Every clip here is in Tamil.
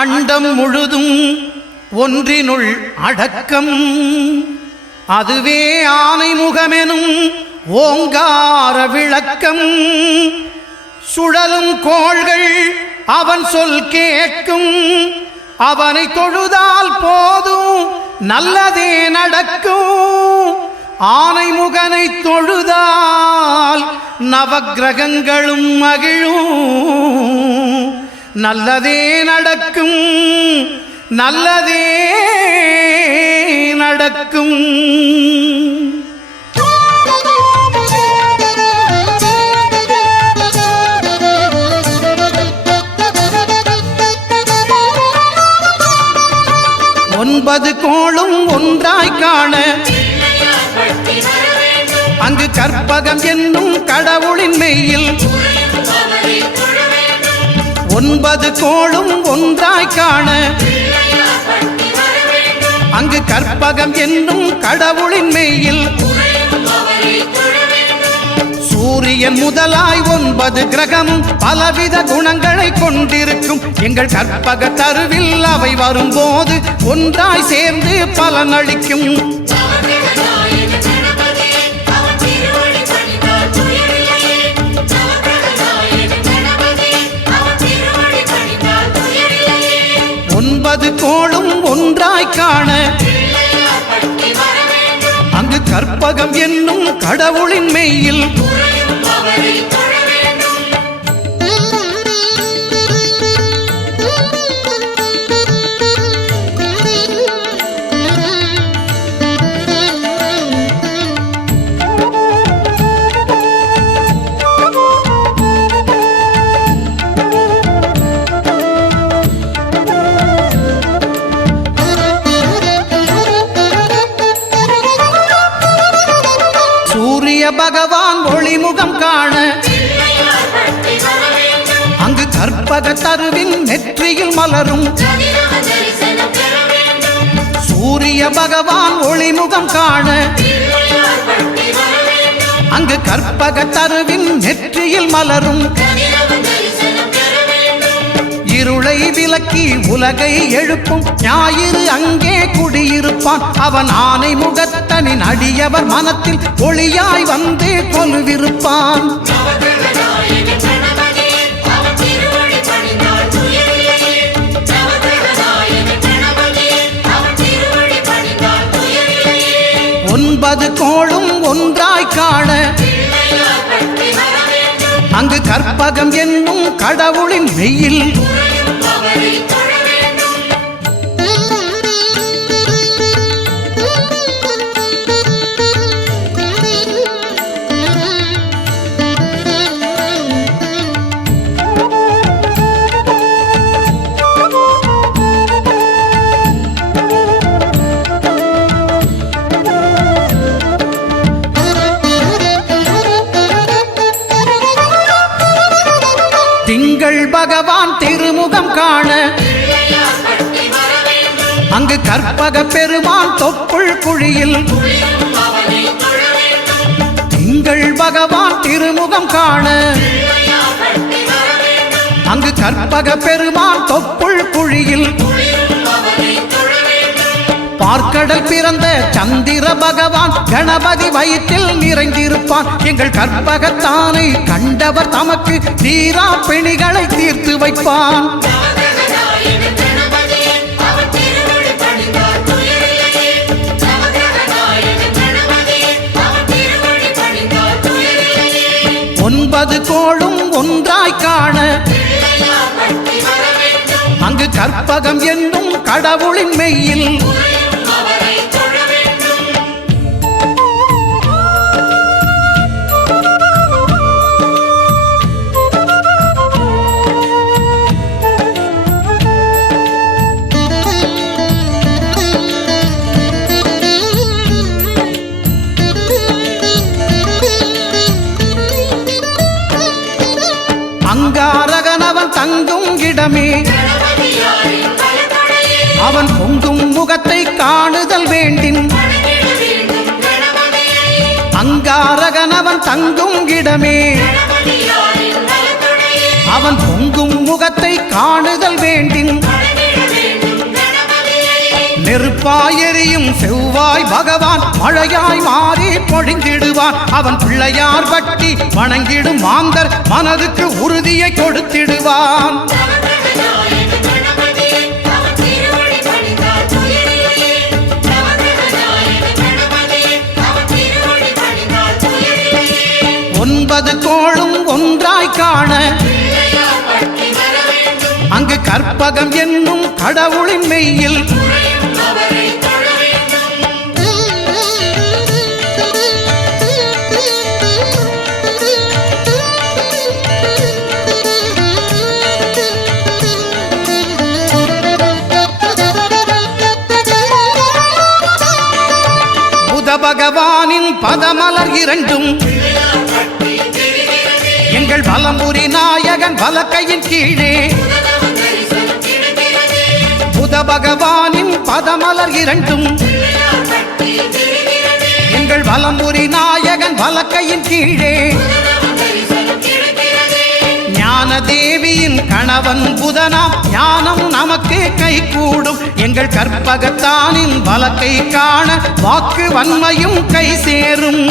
அண்டம் முழுதும் ஒன்றினுள் அடக்கம். அதுவே ஆனை முகமெனும் ஓங்கார விளக்கம். சுழலும் கோள்கள் அவன் சொல் கேட்கும். அவனை தொழுதால் போதும் நல்லதே நடக்கும். ஆனை முகனை தொழுதால் நவக்கிரகங்களும் மகிழும். நல்லதே நடக்கும், நல்லதே நடக்கும். ஒன்பது கோளும் ஒன்றாய் காண அங்கு கற்பகம் என்னும் கடவுளின் மெய்யில். ஒன்பது கோளும் ஒன்றாய் காண அங்கு கற்பகம் என்னும் கடவுளின் மெய்யில். சூரியன் முதலாய் 9 கிரகமும் பலவித குணங்களை கொண்டிருக்கும். எங்கள் கற்பக தருவில் அவை வரும்போது ஒன்றாய் சேர்ந்து பலனளிக்கும். ஒன்பது கோளும் ஒன்றாய் காண அங்கு கற்பகம் என்னும் கடவுளின் மெய்யில். பகவான் ஒளிமுகம் காண அங்கு கற்பக தருவின் நெற்றியில் மலரும். சூரிய பகவான் ஒளிமுகம் காண அங்கு கற்பக தருவின் நெற்றியில் மலரும். இருளை விலக்கி உலகை எழுப்பும் ஞாயிறு அங்கே குடியிருப்பான். அவன் ஆனை முகத்தனின் அடியவர் மனத்தில் ஒளியாய் வந்து கொலுவிருப்பான். ஒன்பது கோளும் ஒன்றாய் காண அங்கு கற்பகம் என்னும் கடவுளின் மெய்யில். திங்கள் பகவான் திருமுகம் காண அங்கு கற்பக பெருமான் தொப்புள் குழியில். திங்கள் பகவான் திருமுகம் காண அங்கு கற்பக பெருமான் தொப்புள் குழியில். பார்க்கடல் பிறந்த சந்திர பகவான் கணபதி வயிற்றில் நிறைந்திருப்பான். எங்கள் கற்பகத்தானை கண்டவர் தமக்கு தீரா பிணிகளை தீர்த்து வைப்பான். ஒன்பது கோளும் ஒன்றாய் காண அங்கு கற்பகம் என்னும் கடவுளின் மெய்யில். அங்காரகனவன் தங்கும் இடமே அவன் பொங்கும் முகத்தை காணுதல் வேண்டின். அங்காரகனவன் தங்கும் இடமே அவன் பொங்கும் முகத்தை காணுதல் வேண்டின். நெருப்பாய் எரியும் செவ்வாய் பகவான் மழையாய் மாறி பொழிந்திடுவான். அவன் பிள்ளையார் பட்டி வணங்கிடும் மாந்தர் மனதுக்கு உறுதியை கொடுத்திடுவான். ஒன்பது கோளும் ஒன்றாய் காண அங்கு கற்பகம் என்னும் கடவுளின் மெய்யில் புத பகவானின் பதமலர் இரண்டும் எங்கள் வலம்புரி நாயகன் வலக்கையின் கீழே புத பகவானின் பதமலர் இரண்டும் எங்கள் வலம்புரி நாயகன் வலக்கையின் கீழே ஞான தேவியின் கணவன் புதனாம் ஞானம் நமக்கு கை கூடும். எங்கள் கற்பகத்தானின் வலக்கை காண வாக்கு வன்மையும் கை சேரும்.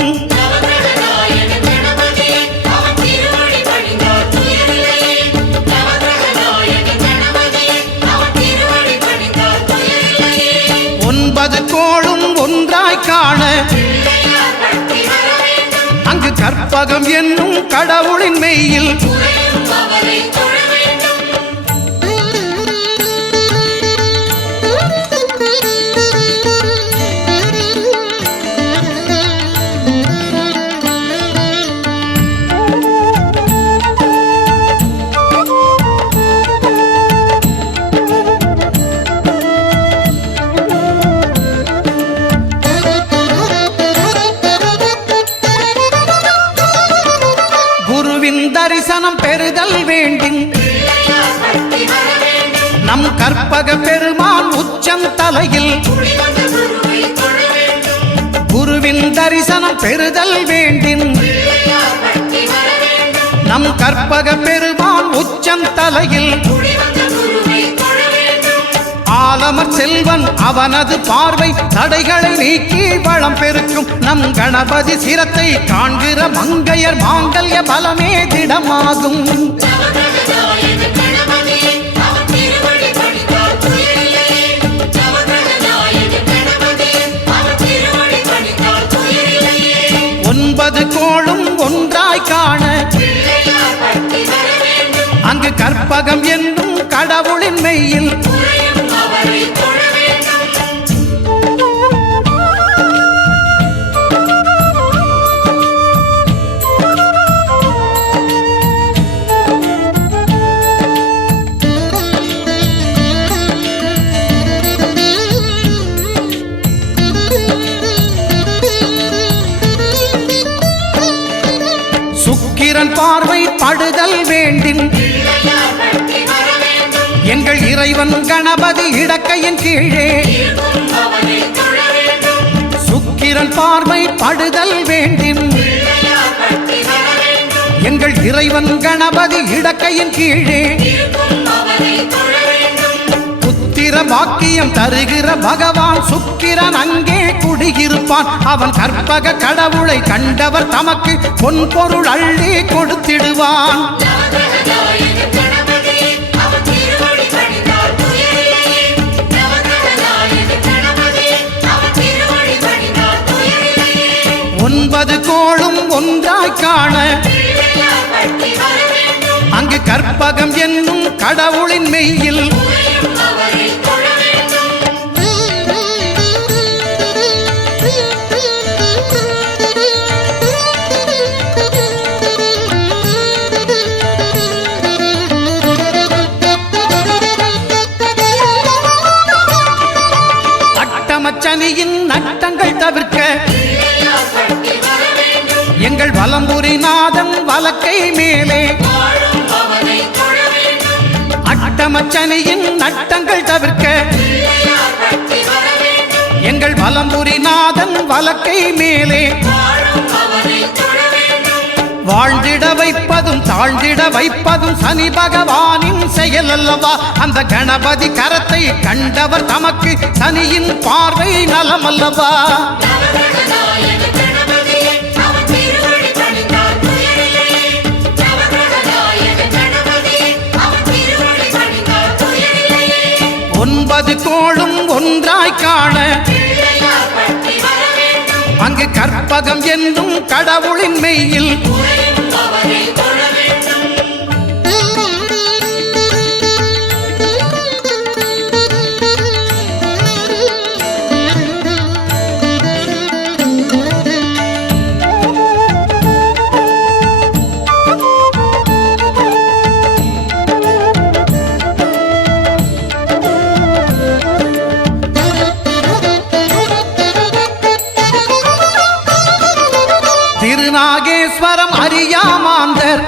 ஒன்பது கோளும் ஒன்றாய் காண அங்கு கற்பகம் என்னும் கடவுளின் மெய்யில் தரிசனம் பெறுதல் வேண்டும். நம் கற்பக பெருமான் உச்சம் தலையில் குருவின் தரிசனம் பெறுதல் வேண்டும். நம் கற்பக பெருமான் உச்சம் தலையில் ஆலமர் செல்வன் அவனது பார்வை தடைகளை நீக்கி வளம் பெருக்கும். நம் கணபதி சிரத்தை காண்கிற மங்கையர் மாங்கல்ய பலமே திடமாகும். ஒன்பது கோளும் ஒன்றாய் காண அங்கு கற்பகம் என்னும் கடவுளின் மெய்யில் சுக்கிரன் பார்வை படுதல் வேண்டும். எங்கள் இறைவன் கணபதி இடக்கையின் கீழே சுக்கிரன் பார்வை படுதல் வேண்டும். எங்கள் இறைவன் கணபதி இடக்கையின் கீழே புத்திர பாக்கியம் தருகிற பகவான் சுக்கிரன் அங்கே குடியிருப்பான். அவன் கற்பக கடவுளை கண்டவர் தமக்கு பொன் பொருள் அள்ளி கொடுத்திடுவான். ஒன்பது கோளும் ஒன்றாய் காண அங்கு கற்பகம் என்னும் கடவுளின் மெய்யில் அட்டமச்சனியின் நட்டங்கள் தவிர்க்க எங்கள் வலம்புரி நாதன் வலக்கை மேலே அட்டமச்சனியின் நட்டங்கள் தவிர்க்க எங்கள் வலம்புரி நாதன் வலக்கை மேலே வாழ்ந்திட வைப்பதும் தாழ்ந்திட வைப்பதும் சனி பகவானின் செயல் அல்லவா? அந்த கணபதி கரத்தை கண்டவர் தமக்கு சனியின் பார்வை நலம் அல்லவா? ஒன்பது கோளும் ஒன்றாய் காண அங்கு கற்பகம் என்னும் கடவுளின் மெய்யில் திருநாகேஸ்வரம் அறியாமாந்தர்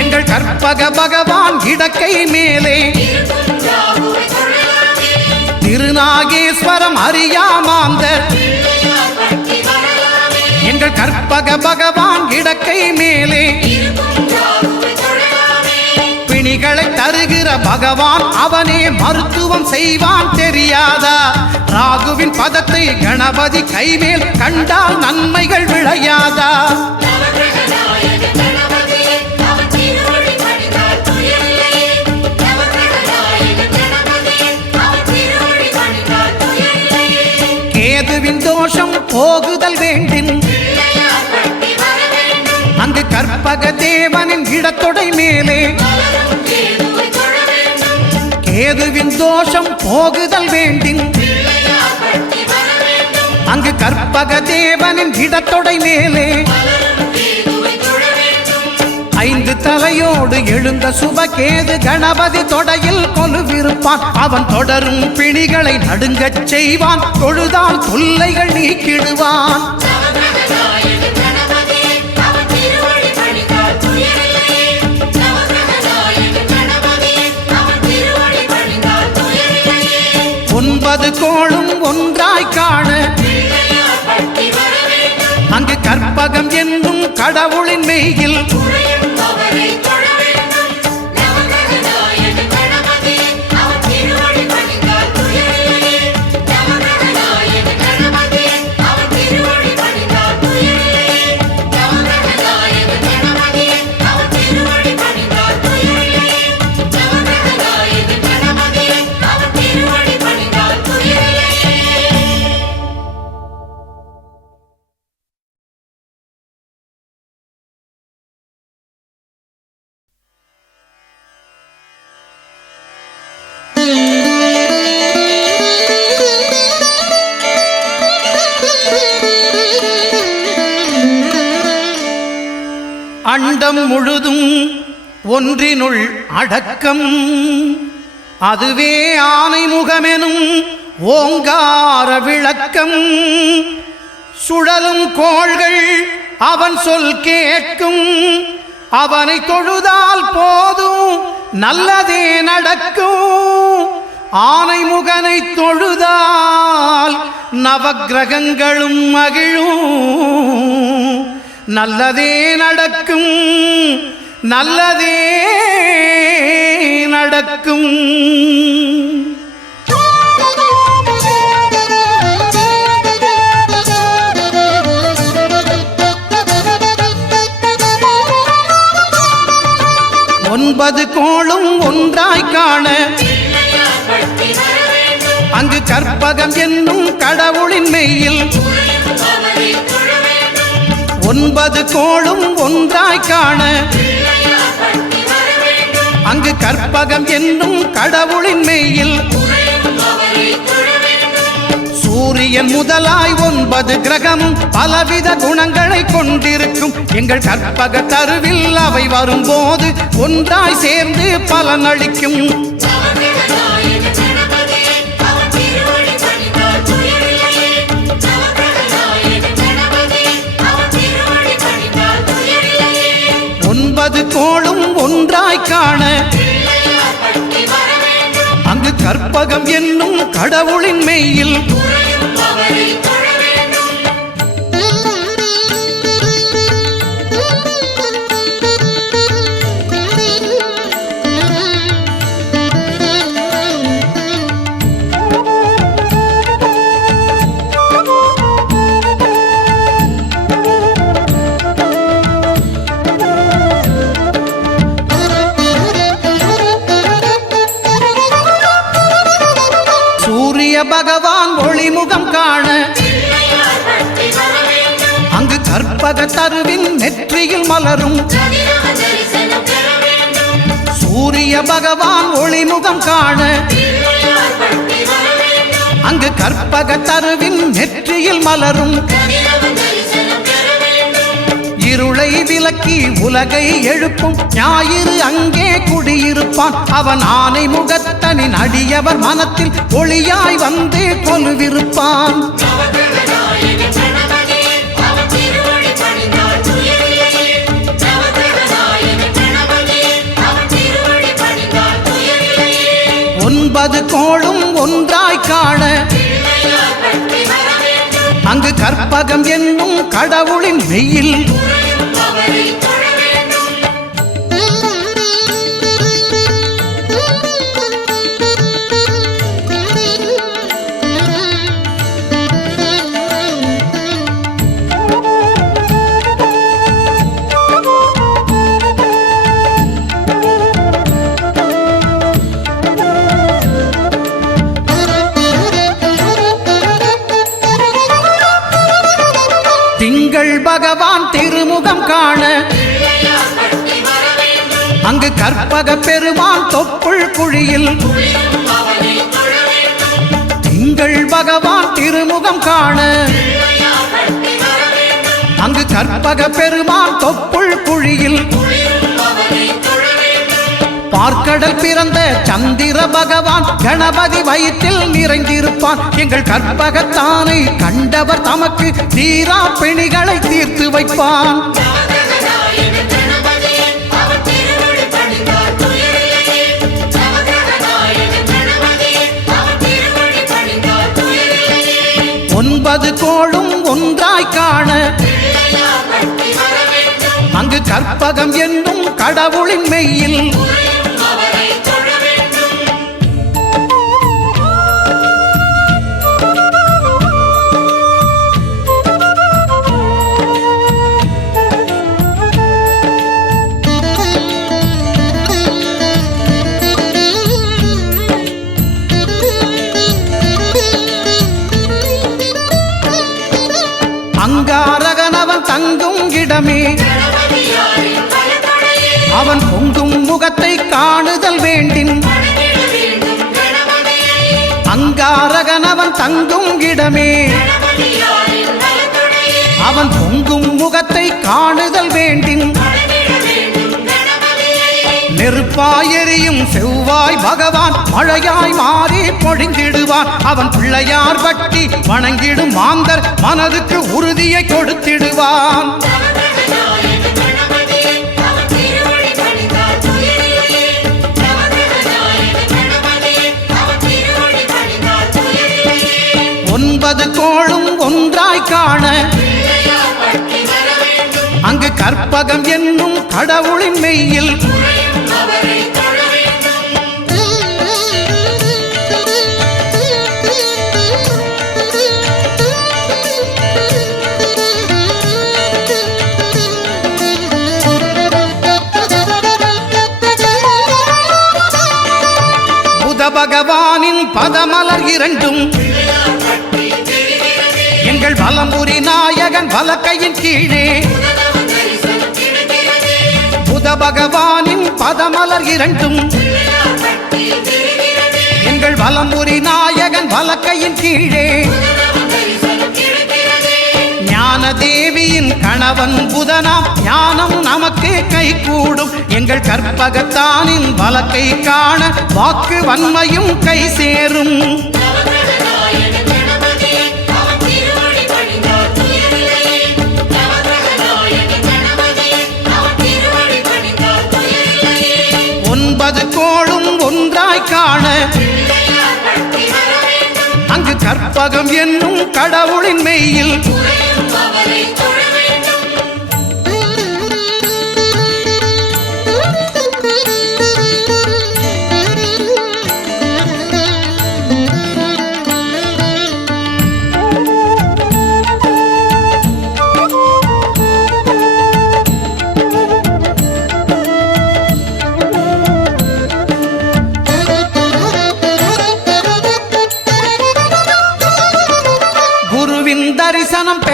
எங்கள் கற்பக பகவான் இடக்கை மேலே திருநாகேஸ்வரம் அறியாமாந்தர் எங்கள் கற்பக பகவான் இடக்கை மேலே பிணிகளை தருகிற பகவான் அவனே மருத்துவம் செய்வான் தெரியாதா? ராகுவின் பதத்தை கணபதி கைமேல் கண்டால் நன்மைகள் விளையாதா? கேதுவின் தோஷம் போகுதல் வேண்டின் அங்கு கற்பக தேவனின் இடத்தொடை மேலே கேதுவின் தோஷம் போகுதல் வேண்டின் அங்கு கற்பக தேவனின் இடத்தொடை மேலே ஐந்து தலையோடு எழுந்த சுபகேது கணபதி தொடையில் கொலுவிருப்பான். அவன் தொடரும் பிணிகளை நடுங்கச் செய்வான். தொழுதால் தொல்லைகள் நீக்கிடுவான். ஒன்பது கோளும் ஒன்றாய் காண அங்கு கற்பகம் என்னும் கடவுளின் மெய்யில் அண்டம் முழுதும் ஒன்றினுள் அடக்கம் அதுவே ஆனை முகமெனும் ஓங்கார விளக்கம். சுழலும் கோள்கள் அவன் சொல் கேட்கும். அவனை தொழுதால் போதும் நல்லதே நடக்கும். ஆனை முகனை தொழுதால் நவக்கிரகங்களும் மகிழும். நல்லதே நடக்கும், நல்லதே நடக்கும். ஒன்பது கோளும் ஒன்றாய் காண அங்கு கற்பகம் என்னும் கடவுளின் மெய்யில் ஒன்பது கோளும் ஒன்றாய் காண அங்கு கற்பகம் என்னும் கடவுளின் மெய்யில் சூரியன் முதலாய் 9 கிரகமும் பலவித குணங்களை கொண்டிருக்கும். எங்கள் கற்பக தருவில் அவை வரும்போது ஒன்றாய் சேர்ந்து பலனளிக்கும். ஒன்பது கோளும் ஒன்றாய் காண அங்கு கற்பகம் என்னும் கடவுளின் மெய்யில் பகவான் ஒளிமுகம் காண அங்கு கற்பக தருவின் நெற்றியில் மலரும் சூரிய பகவான் ஒளிமுகம் காண அங்கு கற்பக தருவின் நெற்றியில் மலரும் இருளை விலக்கி உலகை எழுப்பும் ஞாயிறு அங்கே குடியிருப்பான் அவன் ஆனை முகத்தனின் அடியவர் மனத்தில் ஒளியாய் வந்து கொலுவிருப்பான் ஒன்பது கோளும் ஒன்றாய் காண அங்கு கற்பகம் என்னும் கடவுளின் மெய்யில் திங்கள் பகவான் திருமுகம் காண அங்கு கற்பக பெருமான் தொப்புள் குழியில் திங்கள் பகவான் திருமுகம் காண அங்கு கற்பக பெருமான் தொப்புள் குழியில் பார்க்கடல் பிறந்த சந்திர பகவான் கணபதி வயிற்றில் நிறைந்திருப்பான் எங்கள் கற்பகத்தானை கண்டவர் தமக்கு தீரா பிணிகளை தீர்த்து வைப்பான் ஒன்பது கோளும் ஒன்றாய் காண அங்கு கற்பகம் என்னும் கடவுளின் மெய்யில் அங்காரகனவன் தங்கும் இடமே அவன் பொங்கும் முகத்தை காணுதல் வேண்டின் அங்காரகனவன் தங்கும் இடமே அவன் பொங்கும் முகத்தை காணுதல் வேண்டின் நெருப்பாய் எரியும் செவ்வாய் பகவான் மழையாய் மாறி பொழிந்திடுவான் அவன் பிள்ளையார் பட்டி வணங்கிடும் மாந்தர் மனதுக்கு உறுதியை கொடுத்திடுவான் ஒன்பது கோளும் ஒன்றாய் காண அங்கு கற்பகம் என்னும் கடவுளின் மெய்யில் புத பகவானின் பதமலர் இரண்டும் எங்கள் வலம்புரி நாயகன் வலக்கையின் கீழே புத பகவானின் பதமலர் இரண்டும் எங்கள் வலம்புரி நாயகன் வலக்கையின் கீழே ஞான தேவியின் கணவன் புதனாம் ஞானம் நமக்கு கைகூடும் எங்கள் கற்பகத்தானின் வலக்கை காண வாக்கு வன்மையும் கை சேரும் ஒன்பது கோளும் ஒன்றாய் காண அங்கு கற்பகம் என்னும் கடவுளின் மெய்யில்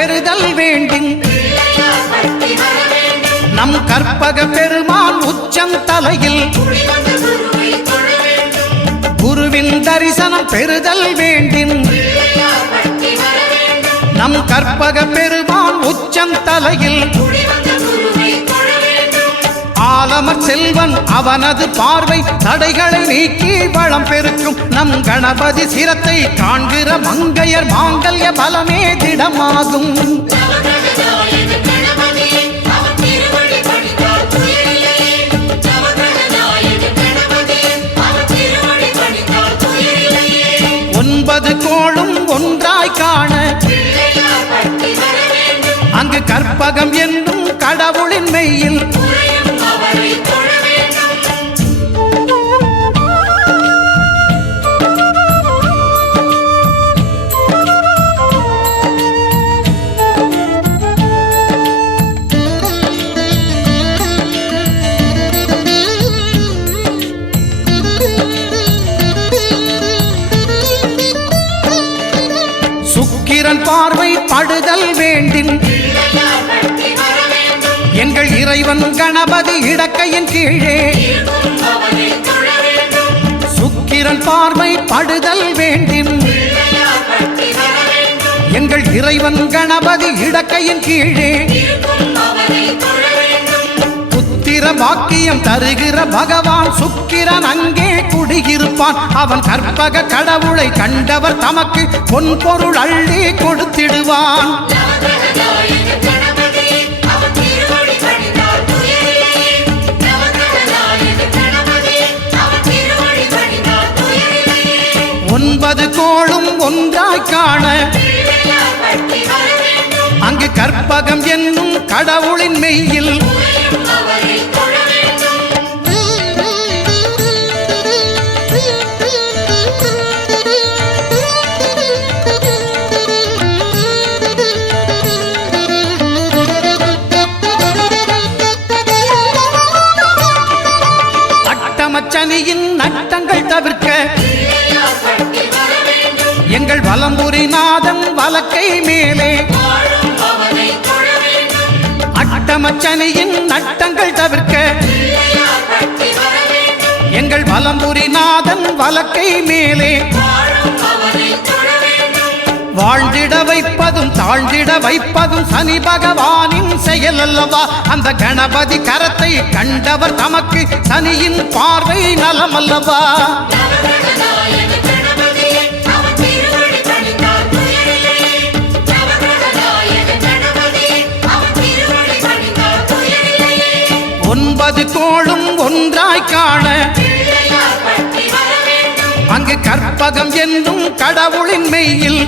பெறுதல் வேண்டின் நம் கற்பக பெருமான் உச்சந்தலையில் குருவின் தரிசனம் பெறுதல் வேண்டின் நம் கற்பக பெருமான் உச்சந்தலையில் ஆலமர் செல்வன் அவனது பார்வை தடைகளை நீக்கி வளம் பெருக்கும் நம் கணபதி சிரத்தை காண்கிற மங்கையர் மாங்கல்ய பலமே திடமாகும் ஒன்பது கோளும் ஒன்றாய் காண அங்கு கற்பகம் என்னும் கடவுளின் மெய்யில் சுக்கிரன் பார்வை படுதல் வேண்டின் எங்கள் இறைவன் கணபதி இடக்கையின் கீழே சுக்கிரன் பார்வை படுதல் வேண்டின் எங்கள் இறைவன் கணபதி இடக்கையின் கீழே புத்திர பாக்கியம் தருகிற பகவான் சுக்கிரன் அங்கே குடியிருப்பான் அவன் கற்பக கடவுளை கண்டவர் தமக்கு பொன் பொருள் அள்ளி கொடுத்திடுவான் ஒன்பது கோளும் ஒன்றாய் காண அங்கு கற்பகம் என்னும் கடவுளின் மெய்யில் அட்டமச்சனியின் நட்டங்கள் தவிர்க்க எங்கள் வலம்புரிநாதன் வலக்கை மேலே அட்டமச்சனியின் நட்டங்கள் தவிர்க்க எங்கள் வலம்புரிநாதன் வலக்கை மேலே வாழ்ந்திட வைப்பதும் தாழ்ந்திட வைப்பதும் சனி பகவானின் செயல் அல்லவா அந்த கணபதி கரத்தை கண்டவர் தமக்கு சனியின் பார்வை நலம் அல்லவா ஒன்பது கோளும் ஒன்றாய் காண அங்கு கற்பகம் என்னும் கடவுளின் மெய்யில்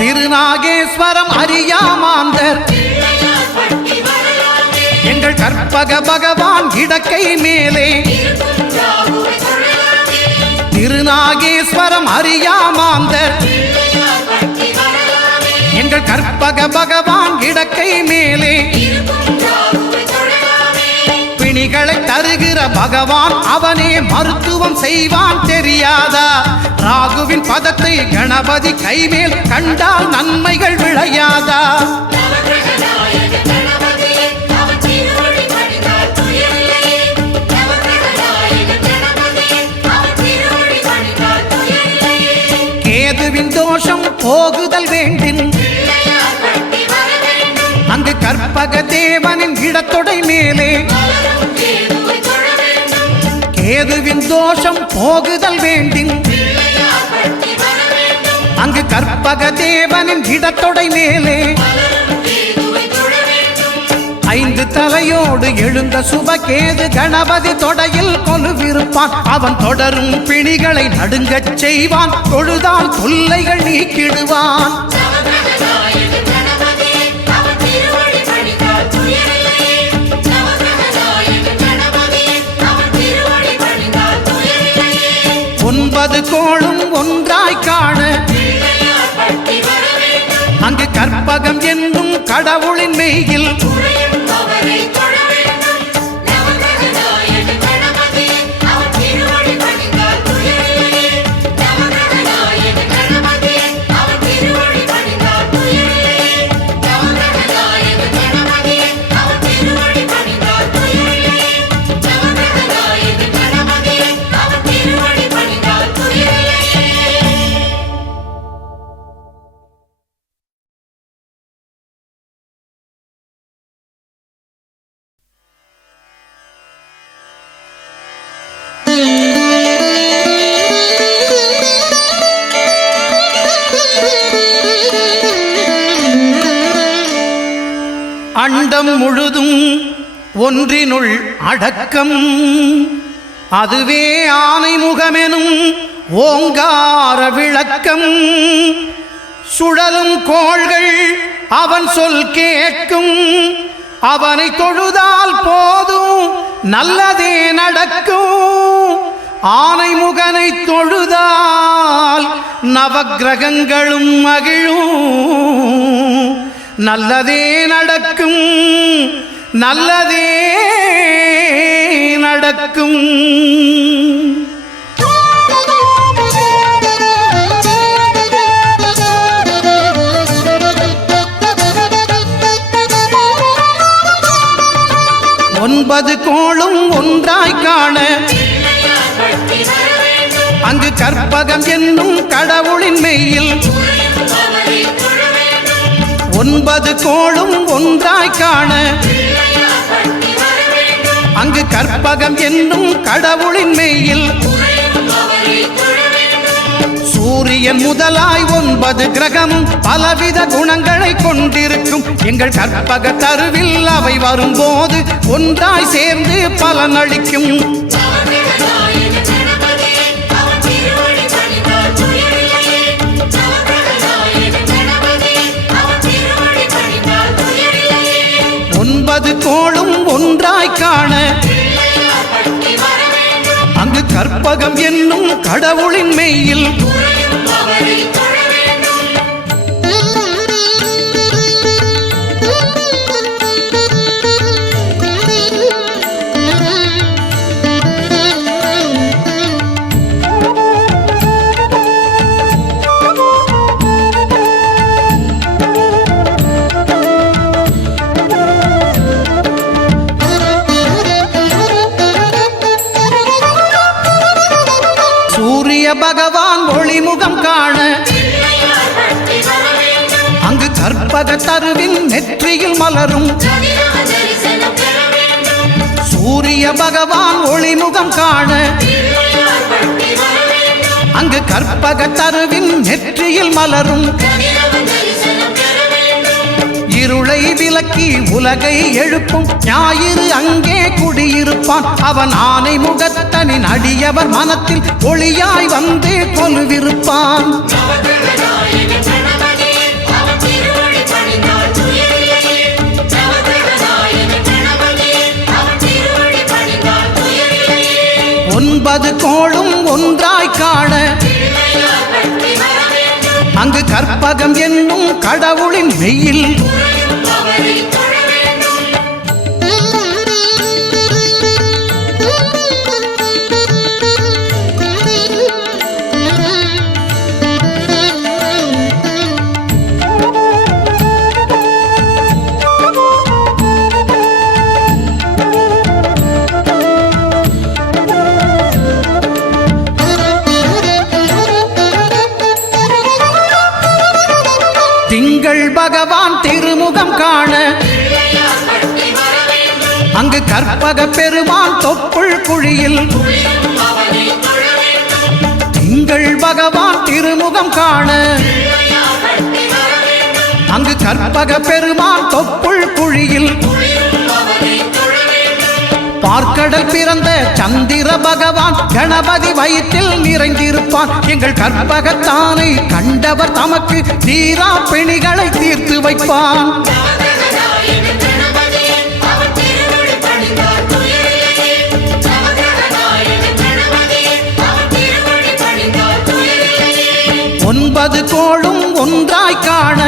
திருநாகேஸ்வரம் அறியாமாந்தர் எங்கள் கற்பக பகவான் இடக்கை மேலே திருநாகேஸ்வரம் அறியாமாந்தர் எங்கள் கற்பக பகவான் இடக்கை மேலே பிணிகளை தருகிற பகவான் அவனே மருத்துவம் செய்வான் தெரியாதா ராகுவின் பதத்தை கணபதி கைமேல் கண்டால் நன்மைகள் விளையாதா கேதுவின் தோஷம் போகுதல் வேண்டின் அங்கு கற்பக தேவனின் இடத்தொடை மேலே கேதுவின் தோஷம் போகுதல் வேண்டின் அங்கு கற்பக தேவனின் இடத்தொடை மேலே ஐந்து தலையோடு எழுந்த சுபகேது கணபதி தொடையில் கொலுவிருப்பான் அவன் தொடரும் பிணிகளை நடுங்கச் செய்வான் தொழுதால் தொல்லைகள் நீக்கிடுவான் 9 கோளும் ஒன்றாய் காண அங்கு கற்பகம் என்னும் கடவுளின் மெய்யில் அண்டம் முழுதும் ஒன்றினுள் அடக்கம் அதுவே ஆனை முகமெனும் ஓங்கார விளக்கம் சுழலும் கோள்கள் அவன் சொல் கேட்கும் அவனை தொழுதால் போதும் நல்லதே நடக்கும் ஆனை முகனை தொழுதால் நவக்கிரகங்களும் மகிழும் நல்லதே நடக்கும் நல்லதே நடக்கும் ஒன்பது கோளும் ஒன்றாய் காண அங்கு கற்பகம் என்னும் கடவுளின் மெய்யில் 9 கோளும் ஒன்றாய் காண அங்கு கற்பகம் என்னும் கடவுளின் மெய்யில் சூரியன் முதலாய் 9 கிரகமும் பலவித குணங்களை கொண்டிருக்கும் எங்கள் கற்பக தருவில் அவை வரும்போது ஒன்றாய் சேர்ந்து பலனளிக்கும் கோளும் ஒன்றாய் காண அங்கு கற்பகம் என்னும் கடவுளின் மெய்யில் பகவான் ஒளிமுகம் காண அங்கு கற்பக தருவின் நெற்றியில் மலரும் சூரிய பகவான் ஒளிமுகம் காண அங்கு கற்பக தருவின் நெற்றியில் மலரும் இருளை விலக்கி உலகை எழுப்பும் ஞாயிறு அங்கே குடியிருப்பான் அவன் ஆனை முகத்தனின் அடியவர் மனத்தில் ஒளியாய் வந்து கொலுவிருப்பான் ஒன்பது கோளும் ஒன்றாய் காண அங்கு கற்பகம் என்னும் கடவுளின் மெய்யில் திங்கள் பகவான் திருமுகம் காண அங்கு கற்பக பெருமான் தொப்புள் குழியில் திங்கள் பகவான் திருமுகம் காண அங்கு கற்பக பெருமான் தொப்புள் குழியில் பார்க்கடல் பிறந்த சந்திர பகவான் கணபதி வயிற்றில் நிறைந்திருப்பான் எங்கள் கற்பகத்தானை கண்டவர் தமக்கு தீரா பிணிகளை தீர்த்து வைப்பான் 9 கோளும் ஒன்றாய் காண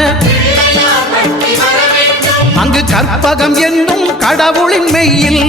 அங்கு கற்பகம் என்னும் கடவுளின் மெய்யில்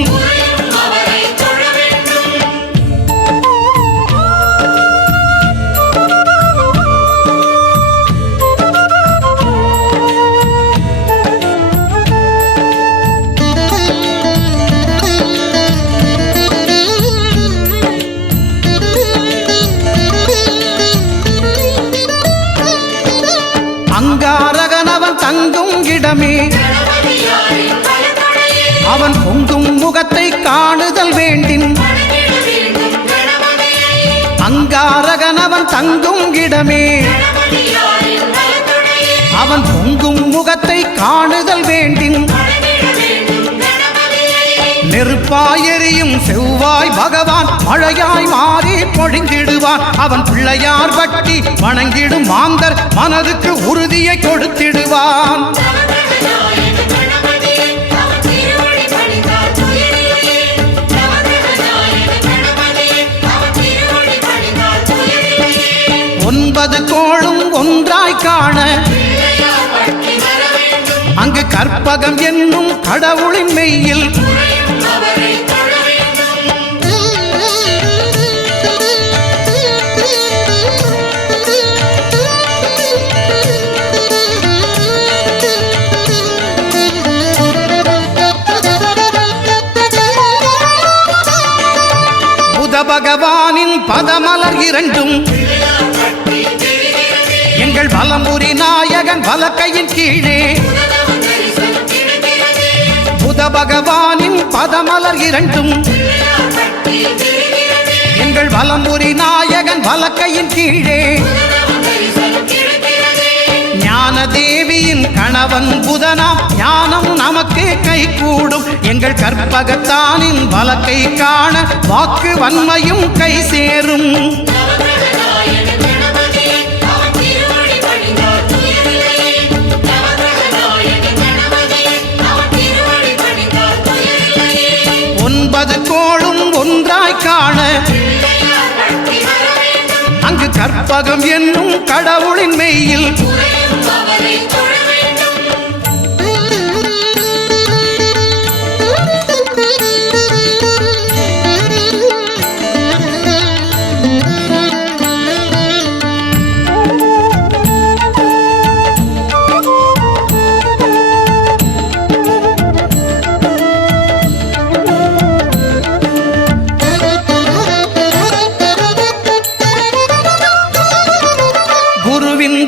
அங்காரகனவன் தங்கும் இடமே அவன் பொங்கும் முகத்தை காணுதல் வேண்டின் அங்காரகனவன் தங்கும் இடமே அவன் பொங்கும் முகத்தை காணுதல் வேண்டின் நெருப்பாய் எரியும் செவ்வாய் பகவான் மழையாய் மாறி பொழிந்திடுவான் அவன் பிள்ளையார் பட்டி வணங்கிடும் மாந்தர் மனதுக்கு உறுதியை கொடுத்திடுவான் ஒன்பது கோளும் ஒன்றாய் காண அங்கு கற்பகம் என்னும் கடவுளின் மெய்யில் புத பகவானின் பதமலர் இரண்டும் எங்கள் வலம்புரி நாயகன் வலக்கையின் கீழே புத பகவானின் பதமலர் இரண்டும் எங்கள் வலம்புரி நாயகன் வலக்கையின் கீழே ஞான தேவியின் கணவன் புதனாம் ஞானம் நமக்கு கை கூடும் எங்கள் கற்பகத்தானின் வலக்கை காண வாக்கு வன்மையும் கை சேரும் ஒன்பது கோளும் ஒன்றாய் காண அங்கு கற்பகம் என்னும் கடவுளின் மெய்யில்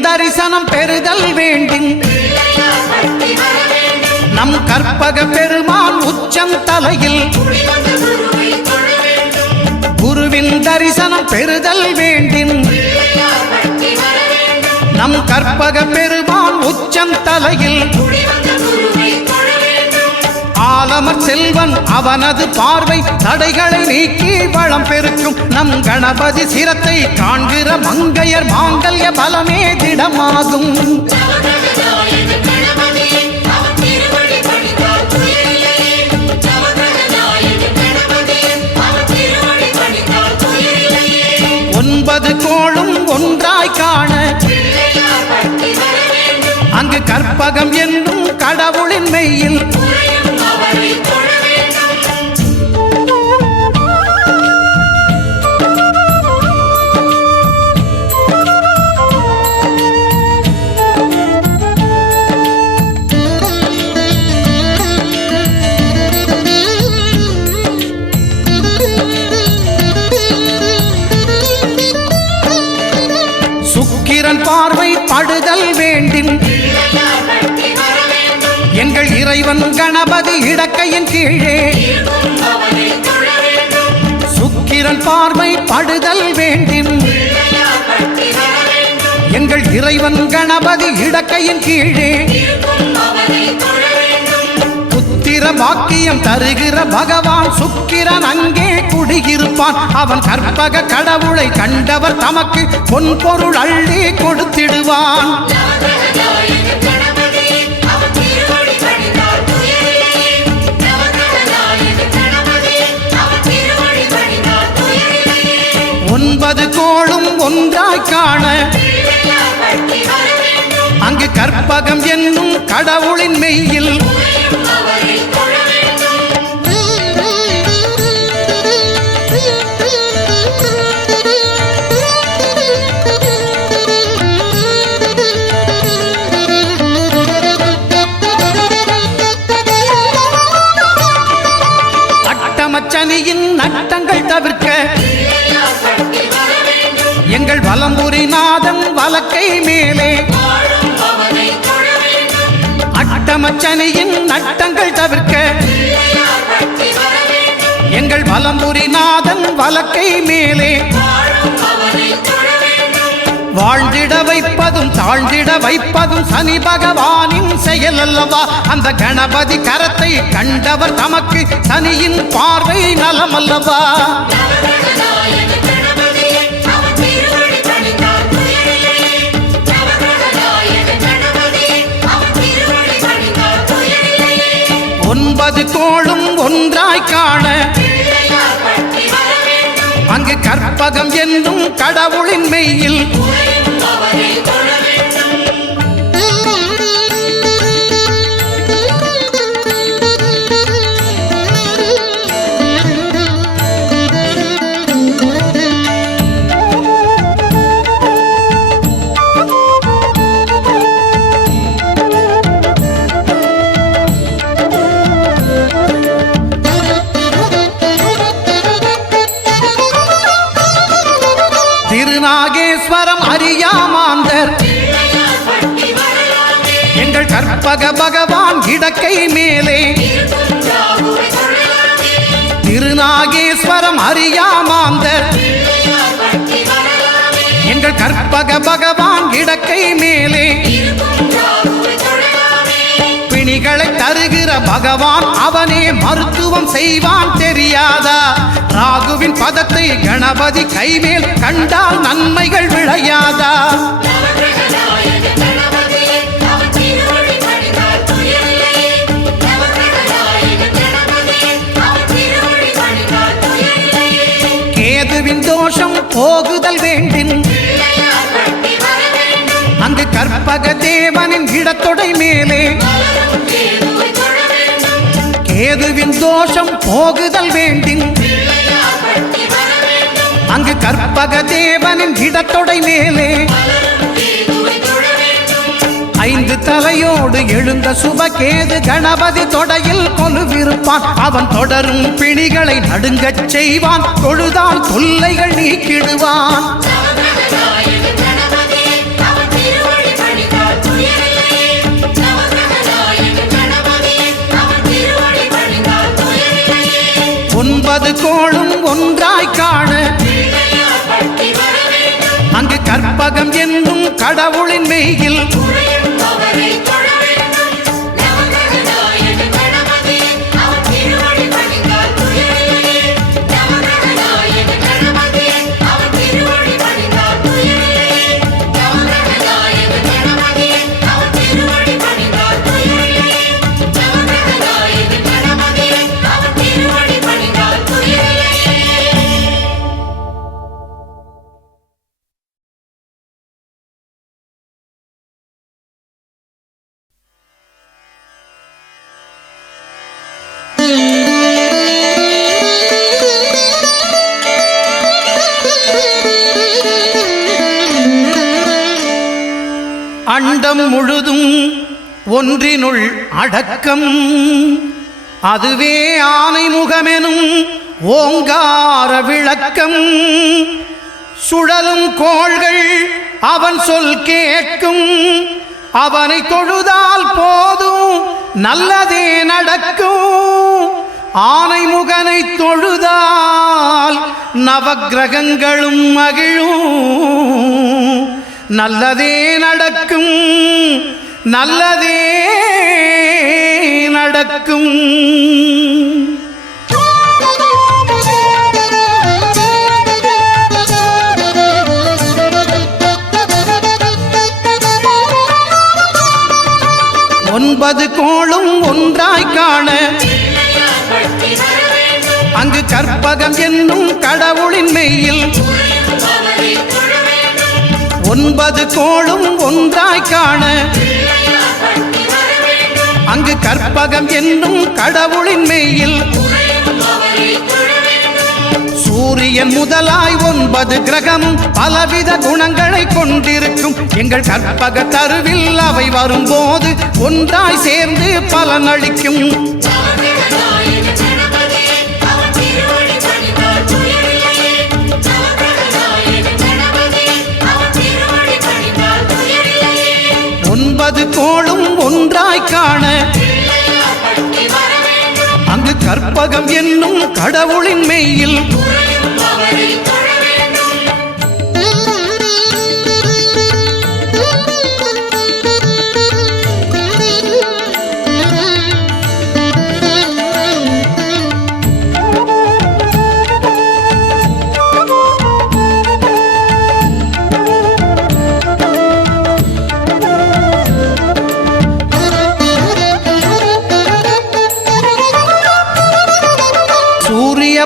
தரிசனம் பெறுதல் வேண்டும் நம் கற்பக பெருமான் உச்சம் தலையில் குருவின் தரிசனம் பெறுதல் வேண்டும் நம் கற்பக பெருமான் உச்சம் தலையில் ஆலமர் செல்வன் அவனது பார்வை தடைகளை நீக்கி வளம் பெருக்கும் நம் கணபதி சிரத்தை காண்கிற மங்கையர் மாங்கல்ய பலமே திடமாகும் ஒன்பது கோளும் ஒன்றாய் காண அங்கு கற்பகம் என்னும் கடவுளின் மெய்யில் சுக்கிரன் பார்வை படுதல் வேண்டும் எங்கள் இறைவன் கணபதி இடக்கையின் கீழே சுக்கிரன் பார்வை படுதல் வேண்டும் எங்கள் இறைவன் கணபதி இடக்கையின் கீழே புத்திர பாக்கியம் தருகிற பகவான் சுக்கிரன் அங்கே குடியிருப்பான் அவன் கற்பக கடவுளை கண்டவர் தமக்கு பொன் பொருள் அள்ளி கொடுத்திடுவான் ஒன்பது கோளும் ஒன்றாய் காண கற்பகம் என்னும் கடவுளின் மெய்யில் அட்டமச்சனியின் நட்டங்கள் தவிர்க்க எங்கள் வலம்புரிநாதன் வலக்கை மேலே அட்டமச்சனியின் நட்டங்கள் தவிர்க்க எங்கள் வலம்புரிநாதன் வலக்கை மேலே வாழ்ந்திட வைப்பதும் தாழ்ந்திட வைப்பதும் சனி பகவானின் செயல் அல்லவா அந்த கணபதி கரத்தை கண்டவர் தமக்கு சனியின் பார்வை நலம் அல்லவா ஒன்பது கோளும் ஒன்றாய் காண அங்கு கற்பகம் என்னும் கடவுளின் மெய்யில் திருநாகேஸ்வரம் அறியாமாந்தர் எங்கள் கற்பக பகவான் இடக்கை மேலே திருநாகேஸ்வரம் அறியாமாந்தர் எங்கள் கற்பக பகவான் இடக்கை மேலே பிணிகளை தருகிற பகவான் அவனே மருத்துவம் செய்வான் தெரியாதா ராகுவின் பதத்தை கணபதி கைமேல் கண்டால் நன்மைகள் விளையாதா கேதுவின் தோஷம் போகுதல் வேண்டின் அங்கு கற்பக தேவனின் இடத்தொடை மேலே கேதுவின் தோஷம் போகுதல் வேண்டின் அங்கு கற்பக தேவனின் இடத்தொடை மேலே ஐந்து தலையோடு எழுந்த சுபகேது கணபதி தொடையில் கொலுவிருப்பான் அவன் தொடரும் பிணிகளை நடுங்கச் செய்வான் தொழுதால் தொல்லைகள் நீக்கிடுவான் ஒன்பது கோளும் ஒன்றாய் காண அங்கு கற்பகம் என்னும் கடவுளின் மெய்யில் அண்டம் முழுதும் ஒன்றினுள் அடக்கம் அதுவே ஆனை முகமெனும் ஓங்கார விளக்கம் சுழலும் கோள்கள் அவன் சொல் கேட்கும் அவனை தொழுதால் போதும் நல்லதே நடக்கும் ஆனை முகனை தொழுதால் நவக்கிரகங்களும் மகிழும் நல்லதே நடக்கும் நல்லதே நடக்கும் ஒன்பது கோளும் ஒன்றாய் காண அங்கு கற்பகம் என்னும் கடவுளின் மெய்யில் ஒன்பது கோளும் ஒன்றாய் காண கற்பகம் என்னும் கடவுளின் மெய்யில் சூரியன் முதலாய் 9 கிரகமும் பலவித குணங்களை கொண்டிருக்கும் எங்கள் கற்பக தருவில் அவை வரும்போது ஒன்றாய் சேர்ந்து பலனளிக்கும். கோளும் ஒன்றாய் காண அங்கு கற்பகம் என்னும் கடவுளின் மெய்யில்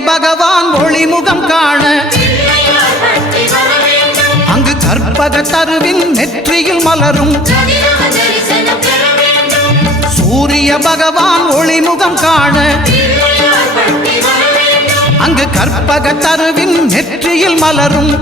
பகவான் ஒளிமுகம் காண அங்கு கற்பக தருவின் நெற்றியில் மலரும் சூரிய பகவான் ஒளிமுகம் காண அங்கு கற்பக தருவின் நெற்றியில் மலரும்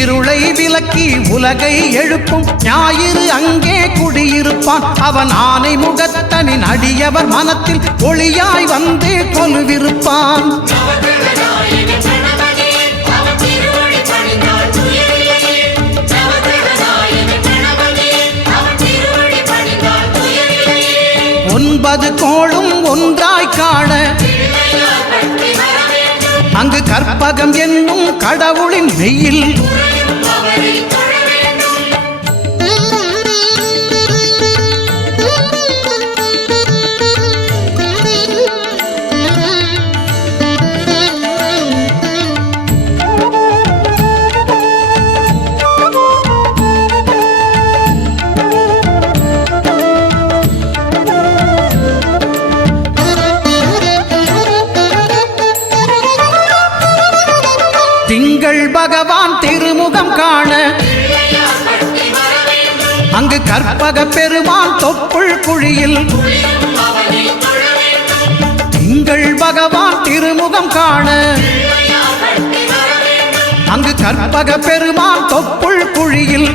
இருளை விலக்கி உலகை எழுப்பும் ஞாயிறு அங்கே குடியிருப்பான் அவன் ஆனை முகத்தனின் அடியவர் மனத்தில் ஒளியாய் வந்து கொலுவிருப்பான். ஒன்பது கோளும் ஒன்றாய் காண அங்கு கற்பகம் என்னும் கடவுளின் மெய்யில் திங்கள் பகவான் திருமுகம் காண அங்கு கற்பக பெருமான் தொப்புள் குழியில் திங்கள் பகவான் திருமுகம் காண அங்கு கற்பக பெருமான் தொப்புள் குழியில்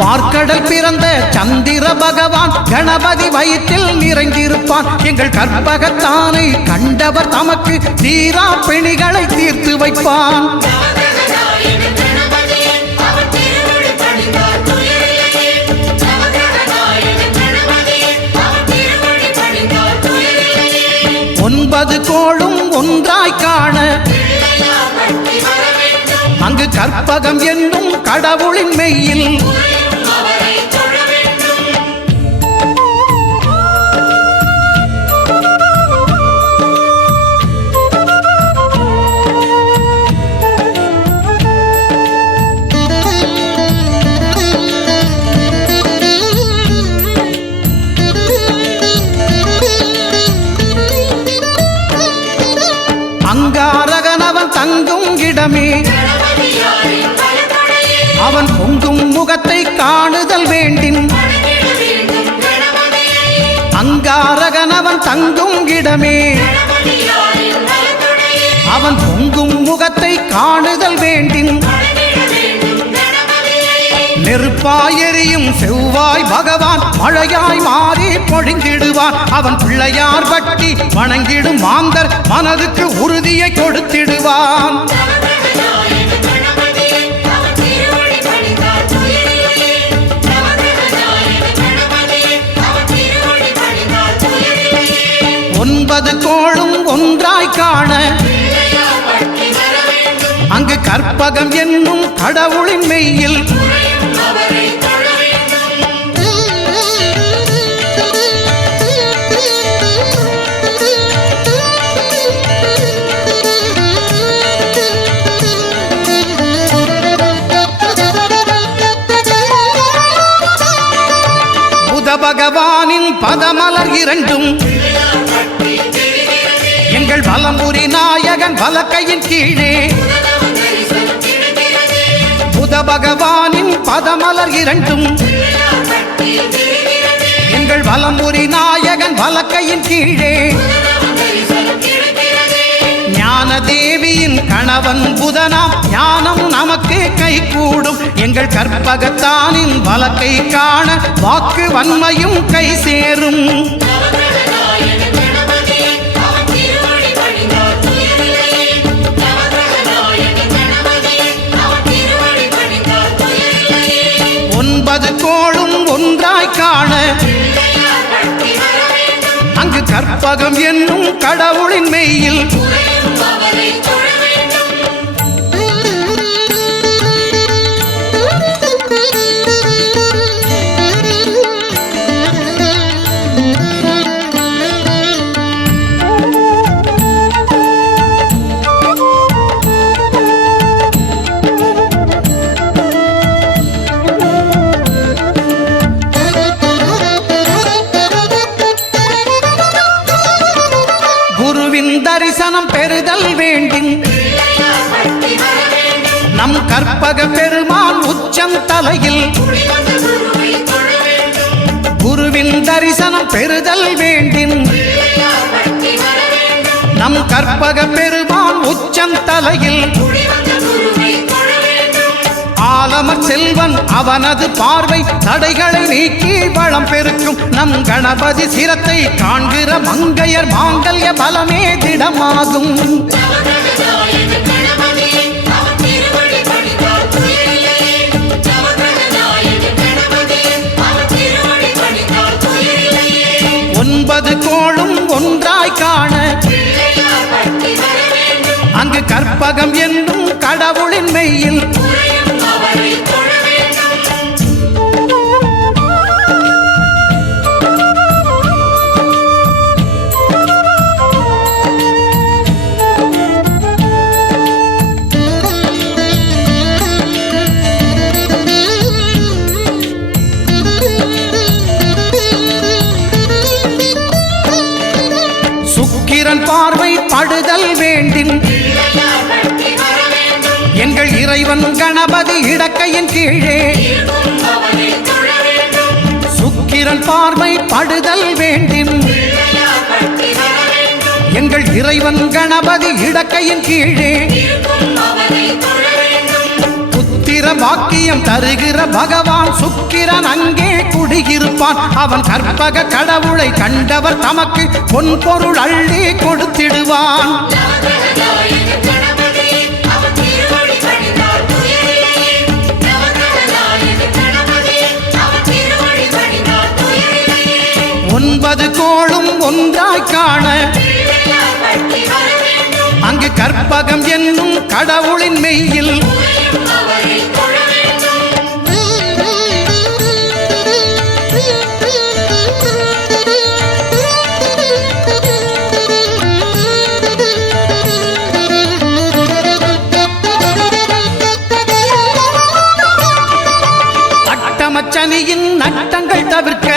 பார்க்கடல் பிறந்த சந்திர பகவான் கணபதி வயிற்றில் நிறைந்திருப்பான் எங்கள் கற்பகத்தானை கண்டவர் தமக்கு தீரா பிணிகளை தீர்த்து வைப்பான். ஒன்பது கோளும் ஒன்றாய் காண அங்கு கற்பகம் என்னும் கடவுளின் மெய்யில் அங்காரகனவன் தங்கும் இடமே அவன் பொங்கும் முகத்தை காணுதல் வேண்டின் அங்காரகனவன் தங்கும் இடமே அவன் பொங்கும் முகத்தை காணுதல் வேண்டின் நெருப்பாய் எரியும் செவ்வாய் பகவான் மழையாய் மாறி பொழிந்திடுவான் அவன் பிள்ளையார் பட்டி வணங்கிடும் மாந்தர் மனதுக்கு உறுதியை கொடுத்திடுவான். ஒன்பது கோளும் ஒன்றாய் காண அங்கு கற்பகம் என்னும் கடவுளின் மெய்யில் புத பகவானின் பதமலர் இரண்டும் எங்கள் வலம்புரி நாயகன் வலக்கையின் கீழே புத பகவானின் பதமலர் இரண்டும் எங்கள் வலம்புரி நாயகன் வலக்கையின் கீழே ஞான தேவியின் கணவன் புதனாம் ஞானம் நமக்கு கைகூடும் எங்கள் கற்பகத்தானின் வலக்கை காண வாக்கு வன்மையும் கை சேரும் ஒன்பது கோளும் ஒன்றாய் காண அங்கு கற்பகம் என்னும் கடவுளின் மெய்யில் தரிசனம் பெறுதல் வேண்டும் நம் கற்பக பெருமான் உச்சம் தலையில் குருவின் தரிசனம் பெறுதல் வேண்டும் நம் கற்பக பெருமான் உச்சம் தலையில் ஆலமர் செல்வன் அவனது பார்வை தடைகளை நீக்கி வளம் பெருக்கும் நம் கணபதி சிரத்தை காண்கிற மங்கையர் மாங்கல்ய பலமே திடமாகும் ஒன்பது கோளும் ஒன்றாய் காண அங்கு கற்பகம் என்னும் கடவுளின் மெய்யில் சுக்கிரன் பார்வை படுதல் வேண்டின் எங்கள் இறைவன் கணபதி இடக்கையின் கீழே சுக்கிரன் பார்வை படுதல் வேண்டின் எங்கள் இறைவன் கணபதி இடக்கையின் கீழே புத்திர பாக்கியம் தருகிற பகவான் சுக்கிரன் அங்கே குடியிருப்பான் அவன் கற்பக கடவுளை கண்டவர் தமக்கு பொன் பொருள் அள்ளி கொடுத்திடுவான் ஒன்பது கோளும் ஒன்றாய் காண அங்கு கற்பகம் என்னும் கடவுளின் மெய்யில் அட்டமச்சனியின் நட்டங்கள் தவிர்க்க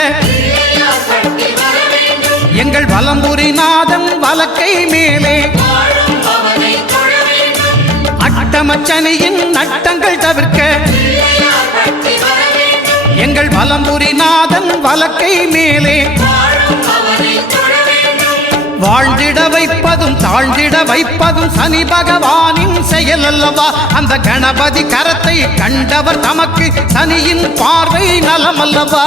எங்கள் வலம்புரி நாதன் வலக்கை மேலே அட்டமச்சனியின் நட்டங்கள் தவிர்க்க எங்கள் வலம்புரி நாதன் வலக்கை மேலே வாழ்ந்திட வைப்பதும் தாழ்ந்திட வைப்பதும் சனி பகவானின் செயல் அல்லவா அந்த கணபதி கரத்தை கண்டவர் தமக்கு சனியின் பார்வை நலம் அல்லவா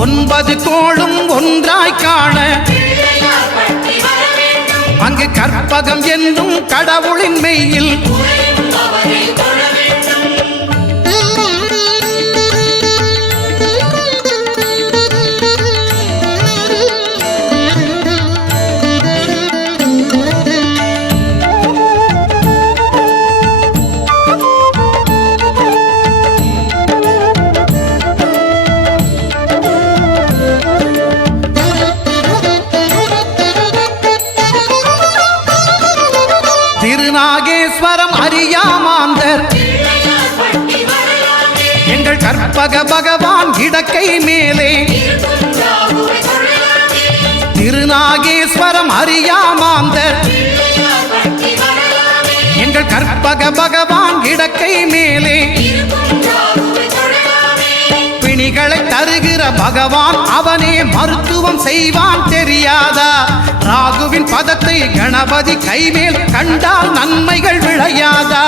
ஒன்பது கோளும் ஒன்றாய் காண அங்கு கற்பகம் என்னும் கடவுளின் மெய்யில் திருநாகேஸ்வரம் அறியாமாந்தர் எங்கள் கற்பக பகவான் இடக்கை மேலே திருநாக நாகேஸ்வரம் அறியாமாந்தர் எங்கள் கற்பக பகவான் இடக்கை மேலே பிணிகளை தருகிற பகவான் அவனே மருத்துவம் செய்வான் தெரியாதா ராகுவின் பதத்தை கணபதி கைமேல் கண்டால் நன்மைகள் விளையாதா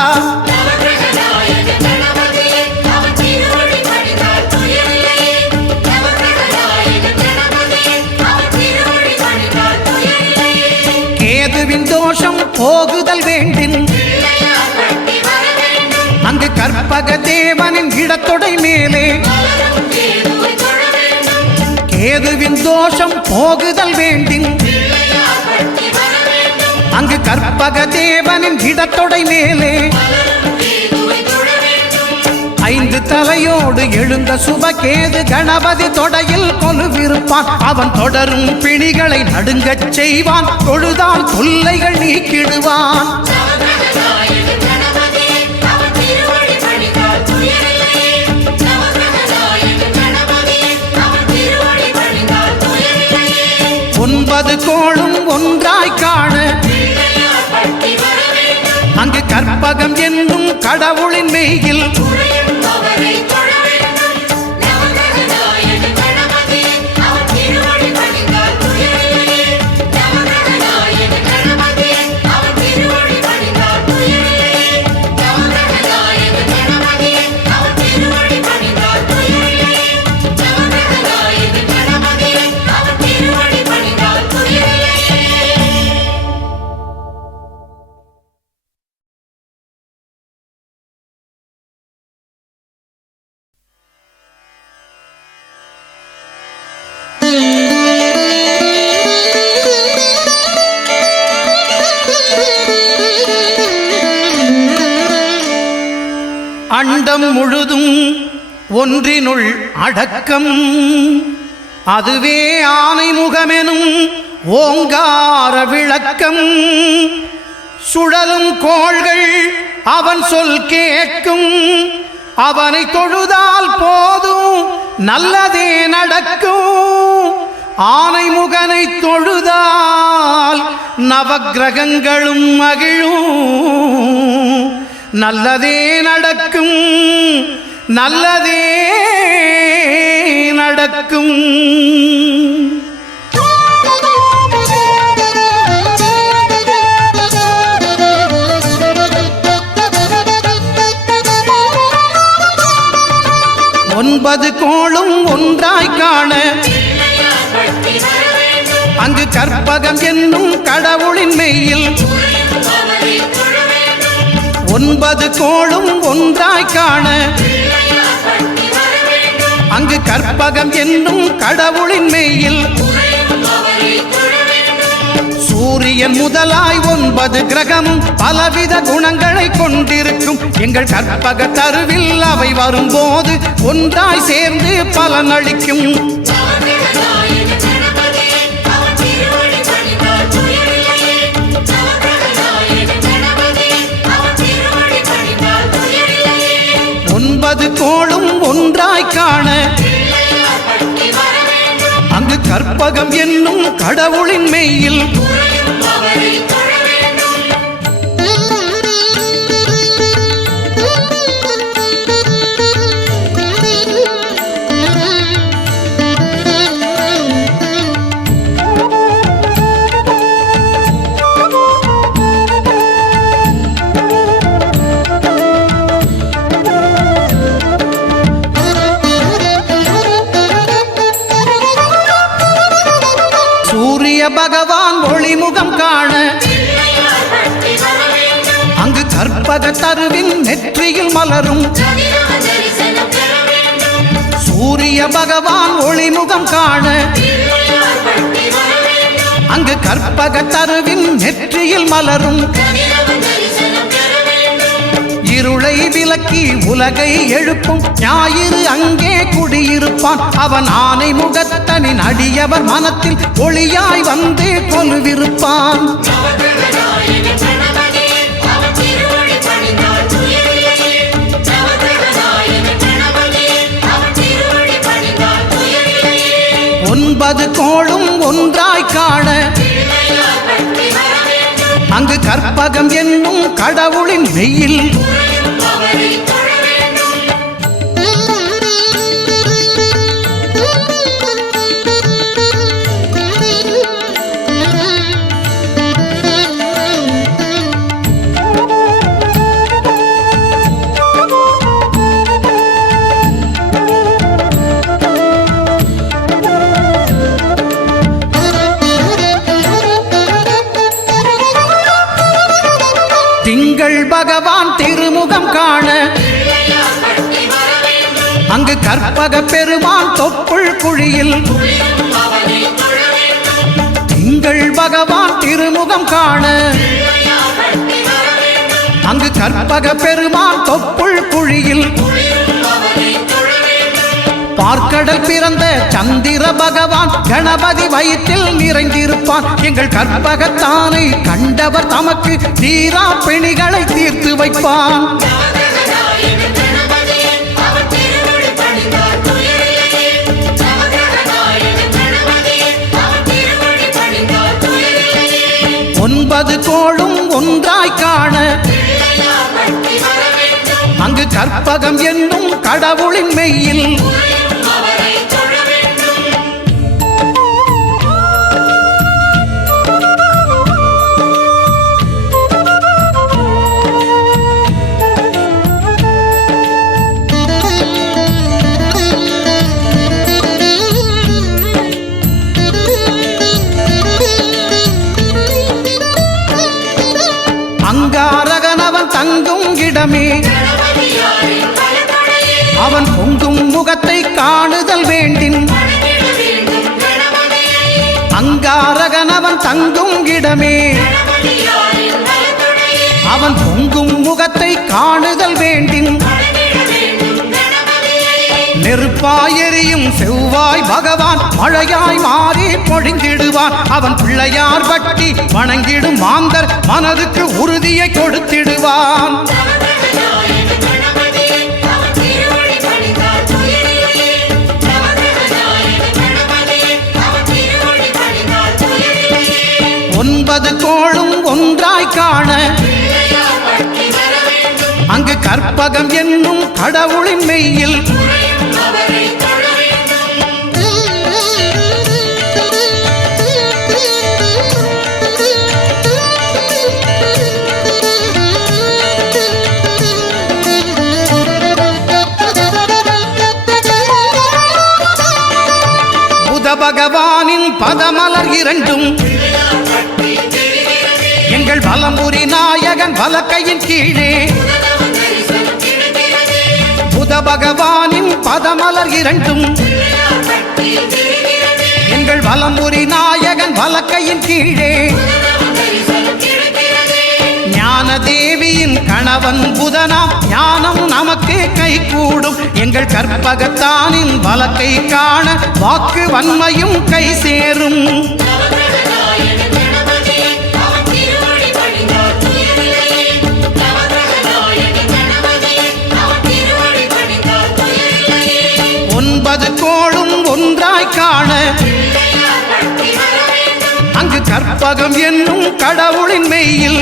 கேதுவின் தோஷம் போகுதல் வேண்டின் அங்கு கற்பக தேவனின் இடத்தொடை மேலே கேதுவின் தோஷம் போகுதல் வேண்டின் அங்கு கற்பக தேவனின் இடத்தொடை மேலே 5 தலையோடு எழுந்த சுபகேது கணபதி தொடையில் கொலுவிருப்பான் அவன் தொடரும் பிணிகளை நடுங்கச் செய்வான் தொழுதால் தொல்லைகள் நீக்கிடுவான் ஒன்பது கோளும் ஒன்றாய் காண அங்கு கற்பகம் என்னும் கடவுளின் மெய்யில் அண்டம் முழுதும் ஒன்றினுள் அடக்கம் அதுவே ஆனைமுகமெனும் ஓங்கார விளக்கம் சுழலும் கோள்கள் அவன் சொல் கேட்கும் அவனை தொழுதால் போதும் நல்லதே நடக்கும் ஆனைமுகனை தொழுதால் நவக்கிரகங்களும் மகிழும் நல்லதே நடக்கும் நல்லதே நடக்கும் ஒன்பது கோளும் ஒன்றாய் காண அங்கு கற்பகம் என்னும் கடவுளின் மெய்யில் ஒன்பது கோளும் ஒன்றாய் காண அங்கு கற்பகம் என்னும் கடவுளின் மெய்யில் சூரியன் முதலாய் 9 கிரகமும் பலவித குணங்களை கொண்டிருக்கும் எங்கள் கற்பக தருவில் அவை வரும்போது ஒன்றாய் சேர்ந்து பலனளிக்கும் ஒன்பது கோளும் ஒன்றாய் காண அங்கு கற்பகம் என்னும் கடவுளின் மெய்யில் பகவான் ஒளிமுகம் காண அங்கு கற்பக தருவின் நெற்றியில் மலரும் சூரிய பகவான் ஒளிமுகம் காண அங்கு கற்பக தருவின் நெற்றியில் மலரும் இருளை விலக்கி உலகை எழுப்பும் ஞாயிறு அங்கே குடியிருப்பான் அவன் ஆனை முகத்தனின் அடியவர் மனத்தில் ஒளியாய் வந்து கொலுவிருப்பான் 9 கோளும் ஒன்றாய் காண அங்கு கற்பகம் என்னும் கடவுளின் மெய்யில் திங்கள் பகவான் திருமுகம் காண அங்கு கற்பக பெருமான் தொப்புள் குழியில் திங்கள் பகவான் திருமுகம் காண அங்கு கற்பக பெருமான் தொப்புள் குழியில் பார்க்கடல் பிறந்த சந்திர பகவான் கணபதி வயிற்றில் நிறைந்திருப்பான் எங்கள் கற்பகத்தானை கண்டவர் தமக்கு தீரா பிணிகளை தீர்த்து வைப்பான் ஒன்பது கோளும் ஒன்றாய் காண அங்கு கற்பகம் என்னும் கடவுளின் மெய்யில் அங்காரகனவன் தங்கும் இடமே அவன் பொங்கும் முகத்தை காணுதல் வேண்டின் அங்காரகனவன் தங்கும் இடமே அவன் பொங்கும் முகத்தை காணுதல் வேண்டின் நெருப்பாய் எரியும் செவ்வாய் பகவான் மழையாய் மாறி பொழிந்திடுவான் அவன் பிள்ளையார் பட்டி வணங்கிடும் மாந்தர் மனதுக்கு உறுதியை கொடுத்திடுவான் ஒன்பது கோளும் ஒன்றாய் காண அங்கு கற்பகம் என்னும் கடவுளின் மெய்யில் புத பகவானின் பதமலர் இரண்டும் எங்கள் வலம்புரி நாயகன் வலக்கையின் கீழே புத பகவானின் பதமலர் இரண்டும் எங்கள் வலம்புரி நாயகன் வலக்கையின் கீழே ஞான தேவியின் கணவன் புதனாம் ஞானம் நமக்கு கை கூடும் எங்கள் கற்பகத்தானின் வலக்கை காண வாக்கு வன்மையும் கை சேரும் ஒன்பது கோளும் ஒன்றாய் காண அங்கு கற்பகம் என்னும் கடவுளின் மெய்யில்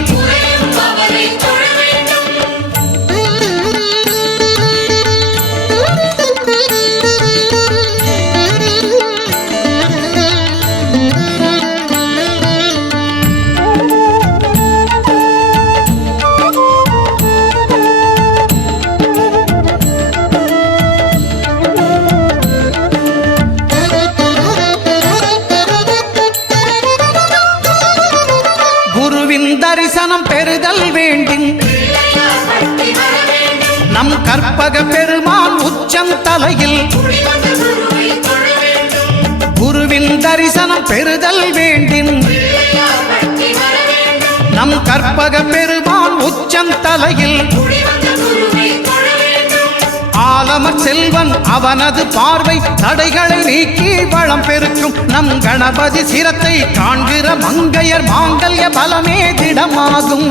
தரிசனம் பெறுதல் வேண்டின் நம் கற்பக பெருமான் உச்சம் தலையில் குருவின் தரிசனம் பெறுதல் வேண்டின் நம் கற்பக பெருமான் உச்சம் தலையில் ஆலமர் செல்வன் அவனது பார்வை தடைகளை நீக்கி வளம் பெருக்கும் நம் கணபதி சிரத்தை காண்கிற மங்கையர் மாங்கல்ய பலமே திடமாகும்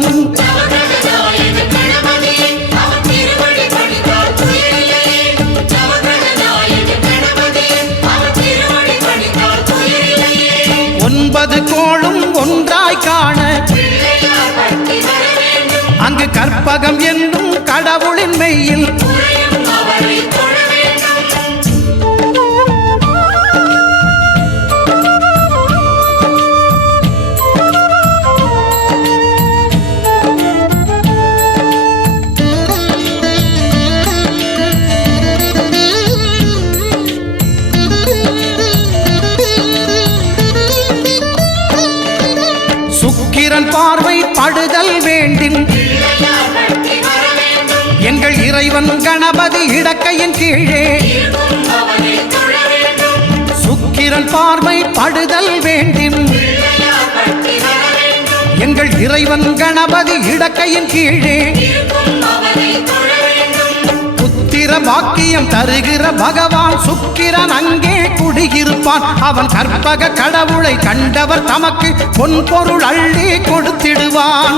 பார்வை படுதல் வேண்டின் எங்கள் இறைவன் கணபதி இடக்கையின் கீழே சுக்கிரன் பார்வை படுதல் வேண்டின் எங்கள் இறைவன் கணபதி இடக்கையின் கீழே புத்திர பாக்கியம் தருகிற பகவான் சுக்கிரன் அங்கே குடியிருப்பான். அவன் கற்பக கடவுளை கண்டவர் தமக்கு பொன் பொருள் அள்ளி கொடுத்திடுவான்.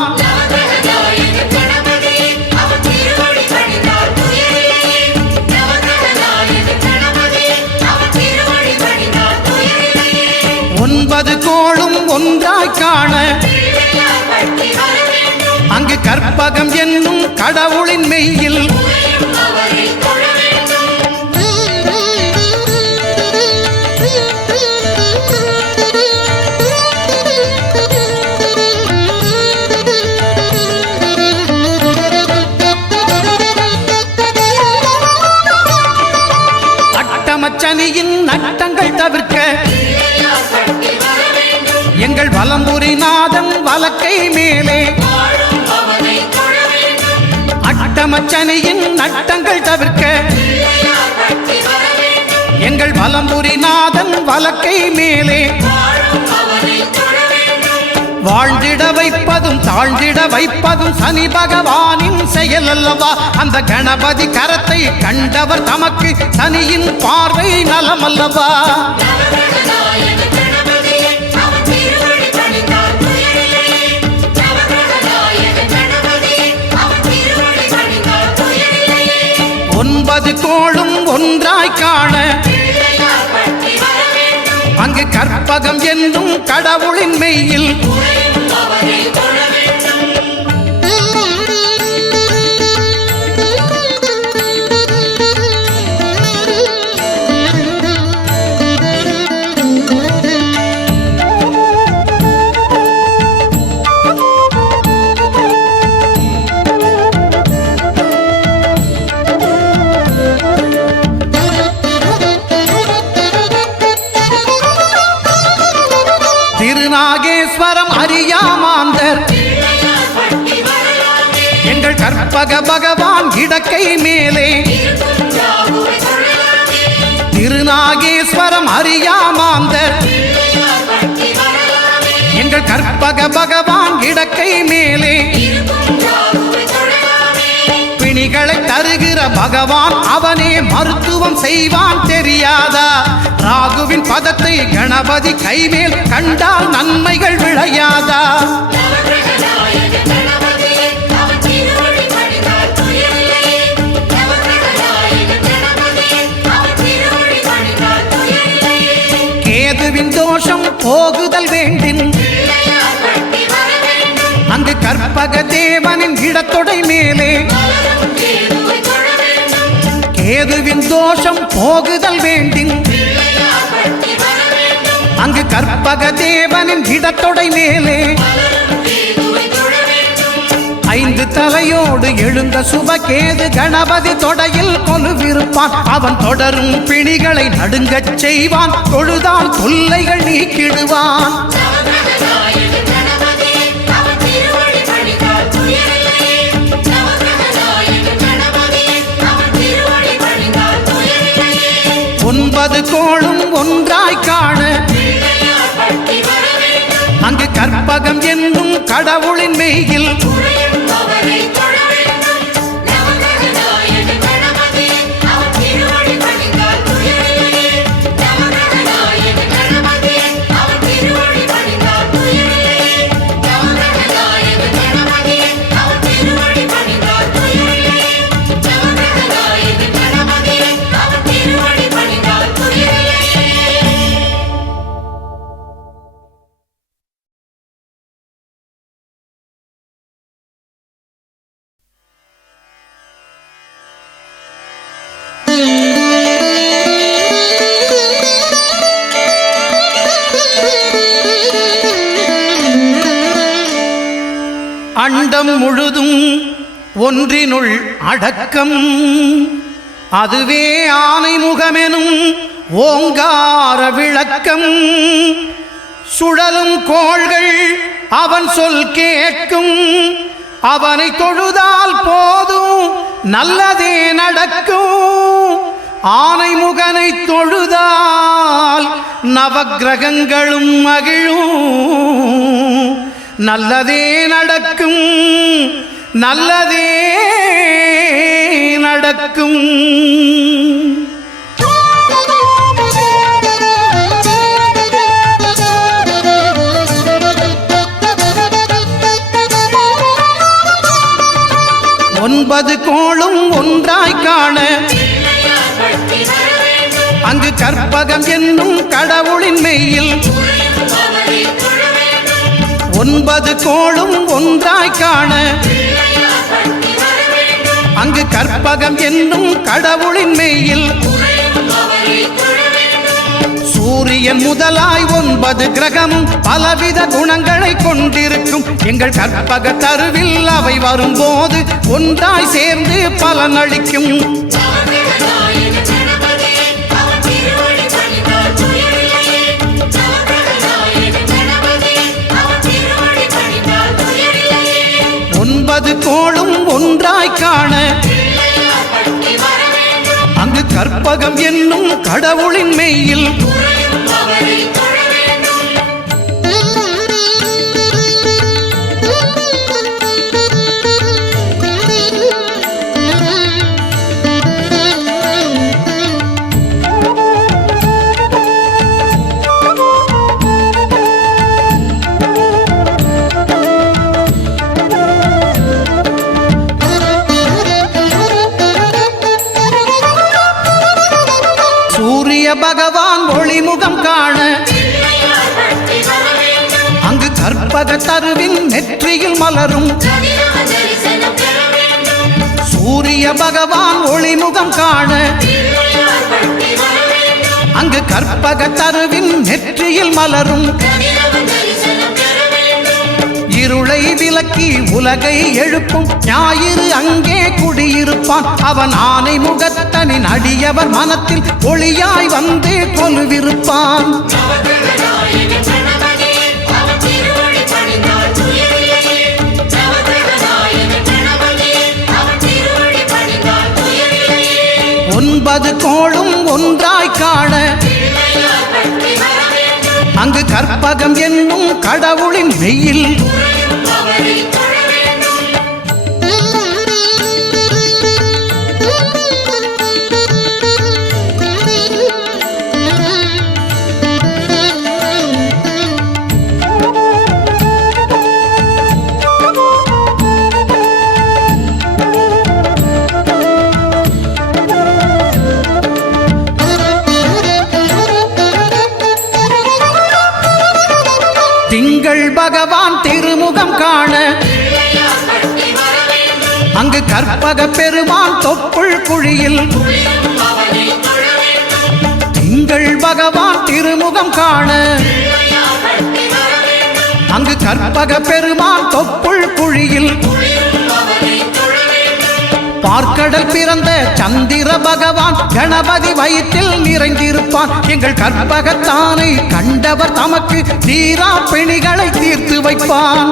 ஒன்பது கோளும் ஒன்றாய் காண அங்கு கற்பகம் என்னும் கடவுளின் மெய்யில் அட்டமச்சனியின் நட்டங்கள் தவிர்க்க எங்கள் வலம்புரிநாதன் வலக்கை மேலே அட்டமச்சனியின் நட்டங்கள் தவிர்க்க எங்கள் வலம்புரிநாதன் வலக்கை மேலே வாழ்ந்திட வைப்பதும் தாழ்ந்திட வைப்பதும் சனி பகவானின் செயல் அல்லவா. அந்த கணபதி கரத்தை கண்டவர் தமக்கு சனியின் பார்வை நலம் அல்லவா. ஒன்பது கோளும் ஒன்றாய் காண அங்கு கற்பகம் என்னும் கடவுளின் மெய்யில் திருநாகேஸ்வரம் அறியாமாந்தர் எங்கள் கற்பக பகவான் இடக்கை மேலே திருநாகேஸ்வரம் அறியாமாந்தர் எங்கள் கற்பக பகவான் இடக்கை மேலே பிணிகளை தருகிற பகவான் அவனே மருத்துவம் செய்வான் தெரியாதா. ராகுவின் பதத்தை கணபதி கைமேல் கண்டால் நன்மைகள் விளையாதா. கேதுவின் தோஷம் போகுதல் வேண்டின் அங்கு கற்பக தேவனின் இடத்தொடை மேலே கேதுவின் தோஷம் போகுதல் வேண்டின் அங்கு கற்பக தேவனின் இடத்தொடை மேலே ஐந்து தலையோடு எழுந்த சுபகேது கணபதி தொடையில் கொலுவிருப்பான். அவன் தொடரும் பிணிகளை நடுங்கச் செய்வான். தொழுதால் தொல்லைகள் நீக்கிடுவான். ஒன்பது கோளும் ஒன்றாய் காண அங்கு கற்பகம் என்னும் கடவுளின் மெய்யில் அண்டம் முழுதும் ஒன்றினுள் அடக்கம் அதுவே ஆனை முகமெனும் ஓங்கார விளக்கம் சுழலும் கோள்கள் அவன் சொல் கேட்கும். அவனை தொழுதால் போதும் நல்லதே நடக்கும். ஆனை முகனை தொழுதால் நவக்கிரகங்களும் மகிழும். நல்லதே நடக்கும், நல்லதே நடக்கும். ஒன்பது கோளும் ஒன்றாய் காண அங்கு கற்பகம் என்னும் கடவுளின் மெய்யில். ஒன்பது கோளும் ஒன்றாய் காண அங்கு கற்பகம் என்னும் கடவுளின் மெய்யில். சூரியன் முதலாய் 9 கிரகமும் பலவித குணங்களை கொண்டிருக்கும். எங்கள் கற்பக தருவில் அவை வரும்போது ஒன்றாய் சேர்ந்து பலனளிக்கும். ஒன்பது கோளும் ஒன்றாய் காண அங்கு கற்பகம் என்னும் கடவுளின் மெய்யில். பகவான் ஒளிமுகம் காண அங்கு கற்பக தருவின் நெற்றியில் மலரும். சூரிய பகவான் ஒளிமுகம் காண அங்கு கற்பக தருவின் நெற்றியில் மலரும். இருளை விலக்கி உலகை எழுப்பும் ஞாயிறு அங்கே குடியிருப்பான். அவன் ஆனை முகத்தனின் அடியவர் மனத்தில் ஒளியாய் வந்து கொலுவிருப்பான். ஒன்பது கோளும் ஒன்றாய் காண அங்கு கற்பகம் என்னும் கடவுளின் மெய்யில். திங்கள் பகவான் திருமுகம் காண அங்கு கற்பக பெருமான் தொப்புள் குழியில். திங்கள் பகவான் திருமுகம் காண அங்கு கற்பக பெருமான் தொப்புள் குழியில். பார்க்கடல் பிறந்த சந்திர பகவான் கணபதி வயிற்றில் நிறைந்திருப்பான். எங்கள் கற்பகத்தானை கண்டவர் தமக்கு தீரா பிணிகளை தீர்த்து வைப்பான்.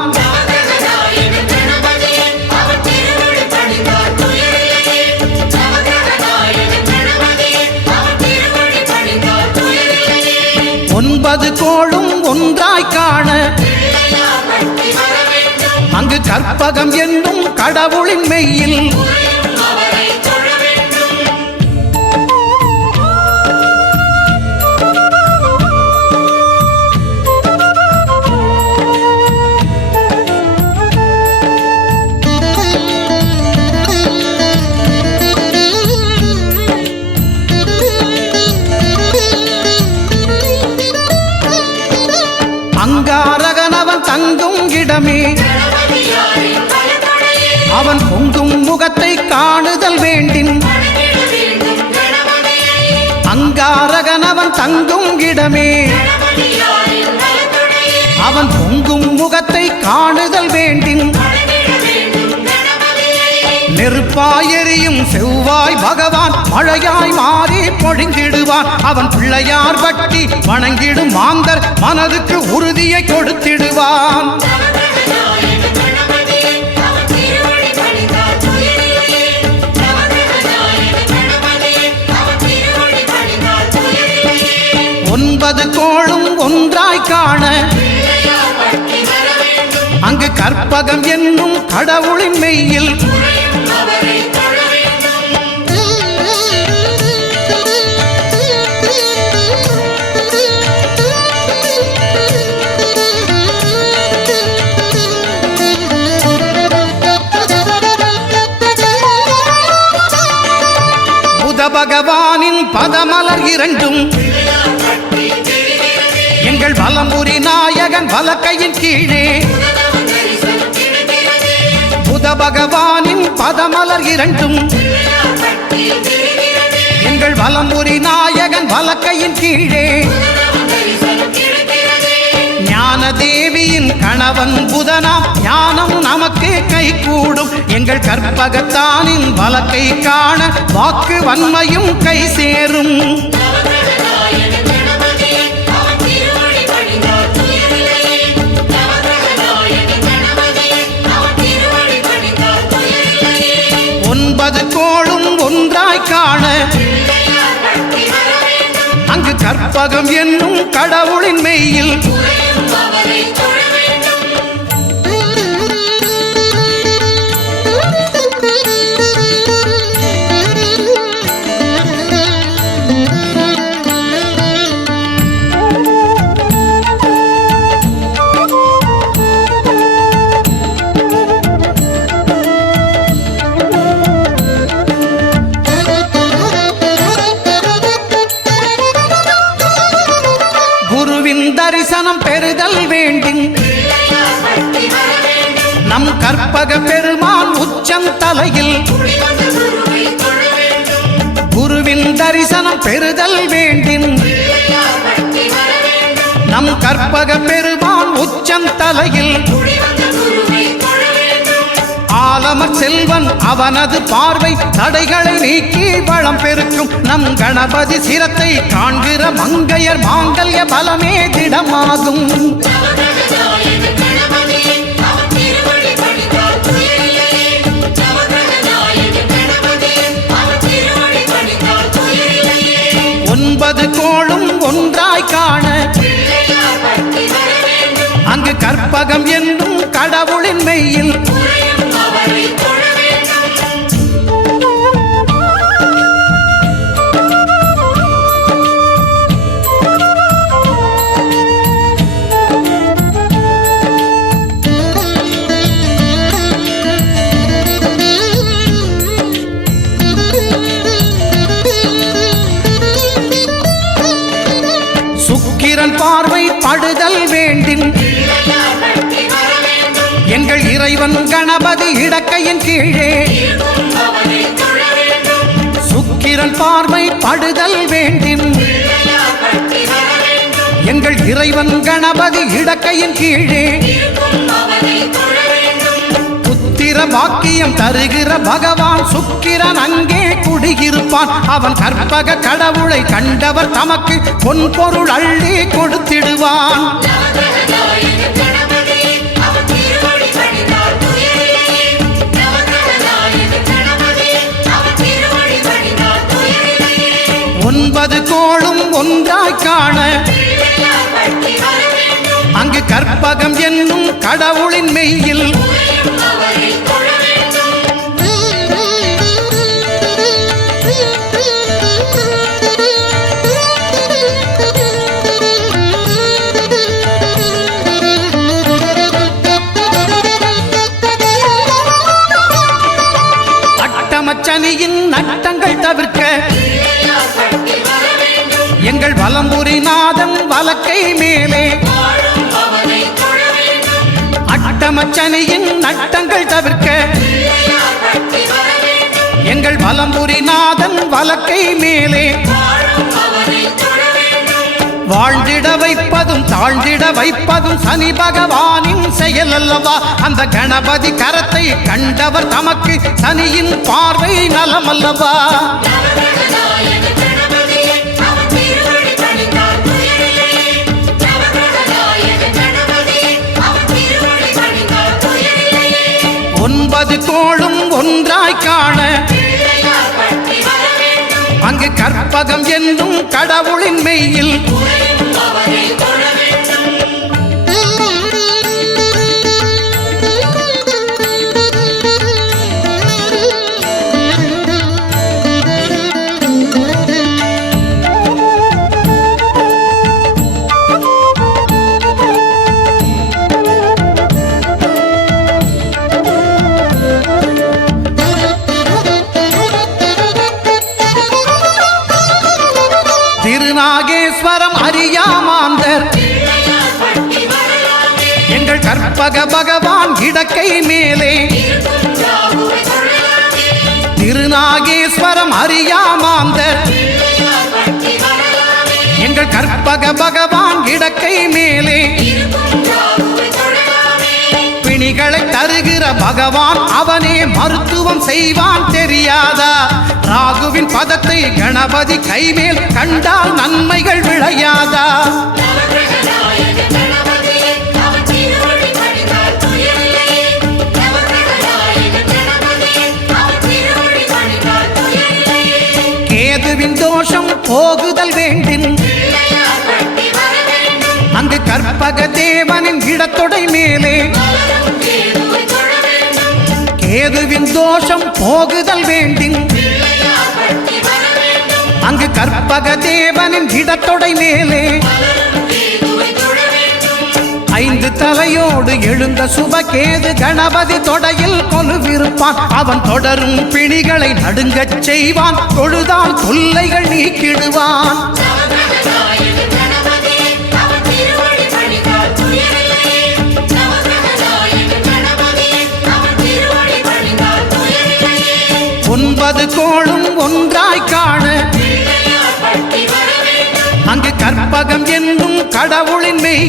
ஒன்பது கோளும் ஒன்றாய் காண அங்கு கற்பகம் என்னும் கடவுளின் மெய்யில். அங்காரகனவன் தங்கும் இடமே அவன் பொங்கும் முகத்தை காணுதல் வேண்டின். அங்காரகனவன் தங்கும் இடமே அவன் பொங்கும் முகத்தை காணுதல் வேண்டின். நெருப்பாயெரியும் செவ்வாய் பகவான் மழையாய் மாறி பொழிந்திடுவான். அவன் பிள்ளையார் பட்டி வணங்கிடும் மாந்தர் மனதுக்கு உறுதியை கொடுத்திடுவான். ஒன்றாய் காண அங்கு கற்பகம் என்னும் கடவுளின் மெய்யில் பகவானின் பதமலர் இரண்டும் எங்கள் வலம்புரி நாயகன் வலக்கையின் கீழே புத பகவானின் பதமலர் இரண்டும் எங்கள் வலம்புரி நாயகன் வலக்கையின் கீழே ஞான தேவியின் கணவன் புதனாம் ஞானம் நமக்கு கை கூடும் எங்கள் கற்பகத்தானின் வலக்கை காண வாக்கு வன்மையும் கை சேரும் ஒன்பது கோளும் ஒன்றாய் காண அங்கு கற்பகம் என்னும் கடவுளின் மெய்யில் தரிசனம் பெறுதல் வேண்டும் நம் கற்பக பெருமான் உச்சம் தலையில் குருவின் தரிசனம் பெறுதல் வேண்டும் நம் கற்பக பெருமான் உச்சம் தலையில் ஆலமர் செல்வன் அவனது பார்வை தடைகளை நீக்கி வளம் பெருக்கும் நம் கணபதி சிரத்தை காண்கிற மங்கையர் மாங்கல்ய பலமே திடமாகும் ஒன்பது கோளும் ஒன்றாய் காண அங்கு கற்பகம் என்னும் கடவுளின் மெய்யில் சுக்கிரன் பார்வை படுதல் வேண்டும் எங்கள் இறைவன் கணபதி இடக்கையின் கீழே சுக்கிரன் பார்வை படுதல் வேண்டும் எங்கள் இறைவன் கணபதி இடக்கையின் கீழே புத்திர பாக்கியம் தருகிற பகவான் சுக்கிரன் அங்கே குடியிருப்பான் அவன் கற்பக கடவுளை கண்டவர் தமக்கு பொன் பொருள் அள்ளி கொடுத்திடுவான் ஒன்பது கோளும் ஒன்றாய் காண அங்கு கற்பகம் என்னும் கடவுளின் மெய்யில் அட்டமச்சனியின் நட்டங்கள் தவிர்க்க எங்கள் வலம்புரி நாதன் வலக்கை மேலே அட்டமச்சனியின் நட்டங்கள் தவிர்க்க எங்கள் வலம்புரி நாதன் வலக்கை மேலே வாழ்ந்திட வைப்பதும் தாழ்ந்திட வைப்பதும் சனி பகவானின் செயல் அல்லவா அந்த கணபதி கரத்தை கண்டவர் தமக்கு சனியின் பார்வை நலம் அல்லவா ஒன்பது கோளும் ஒன்றாய் காண அங்கு கற்பகம் என்னும் கடவுளின் மெய்யில் கற்பக பகவான் இடக்கை மேலே திருநாகேஸ்வரம் அறியாமாந்தர் எங்கள் கற்பக பகவான் இடக்கை மேலே பிணிகளை தருகிற பகவான் அவனே மருத்துவம் செய்வான் தெரியாதா ராகுவின் பதத்தை கணபதி கைமேல் கண்டால் நன்மைகள் விளையாதா கேதுவின் தோஷம் போகுதல் வேண்டின் அங்கு கற்பக தேவனின் இடத்தொடை மேலே கேதுவின் தோஷம் போகுதல் வேண்டின் அங்கு கற்பக தேவனின் இடத்தொடை மேலே 5 தலையோடு எழுந்த சுபகேது கணபதி தொடையில் கொலுவிருப்பான் அவன் தொடரும் பிணிகளை நடுங்கச் செய்வான் தொழுதால் தொல்லைகள் நீக்கிடுவான் ஒன்பது கோளும் ஒன்றாய் காண அங்கு கற்பகம் என்னும் கடவுளின் மெய்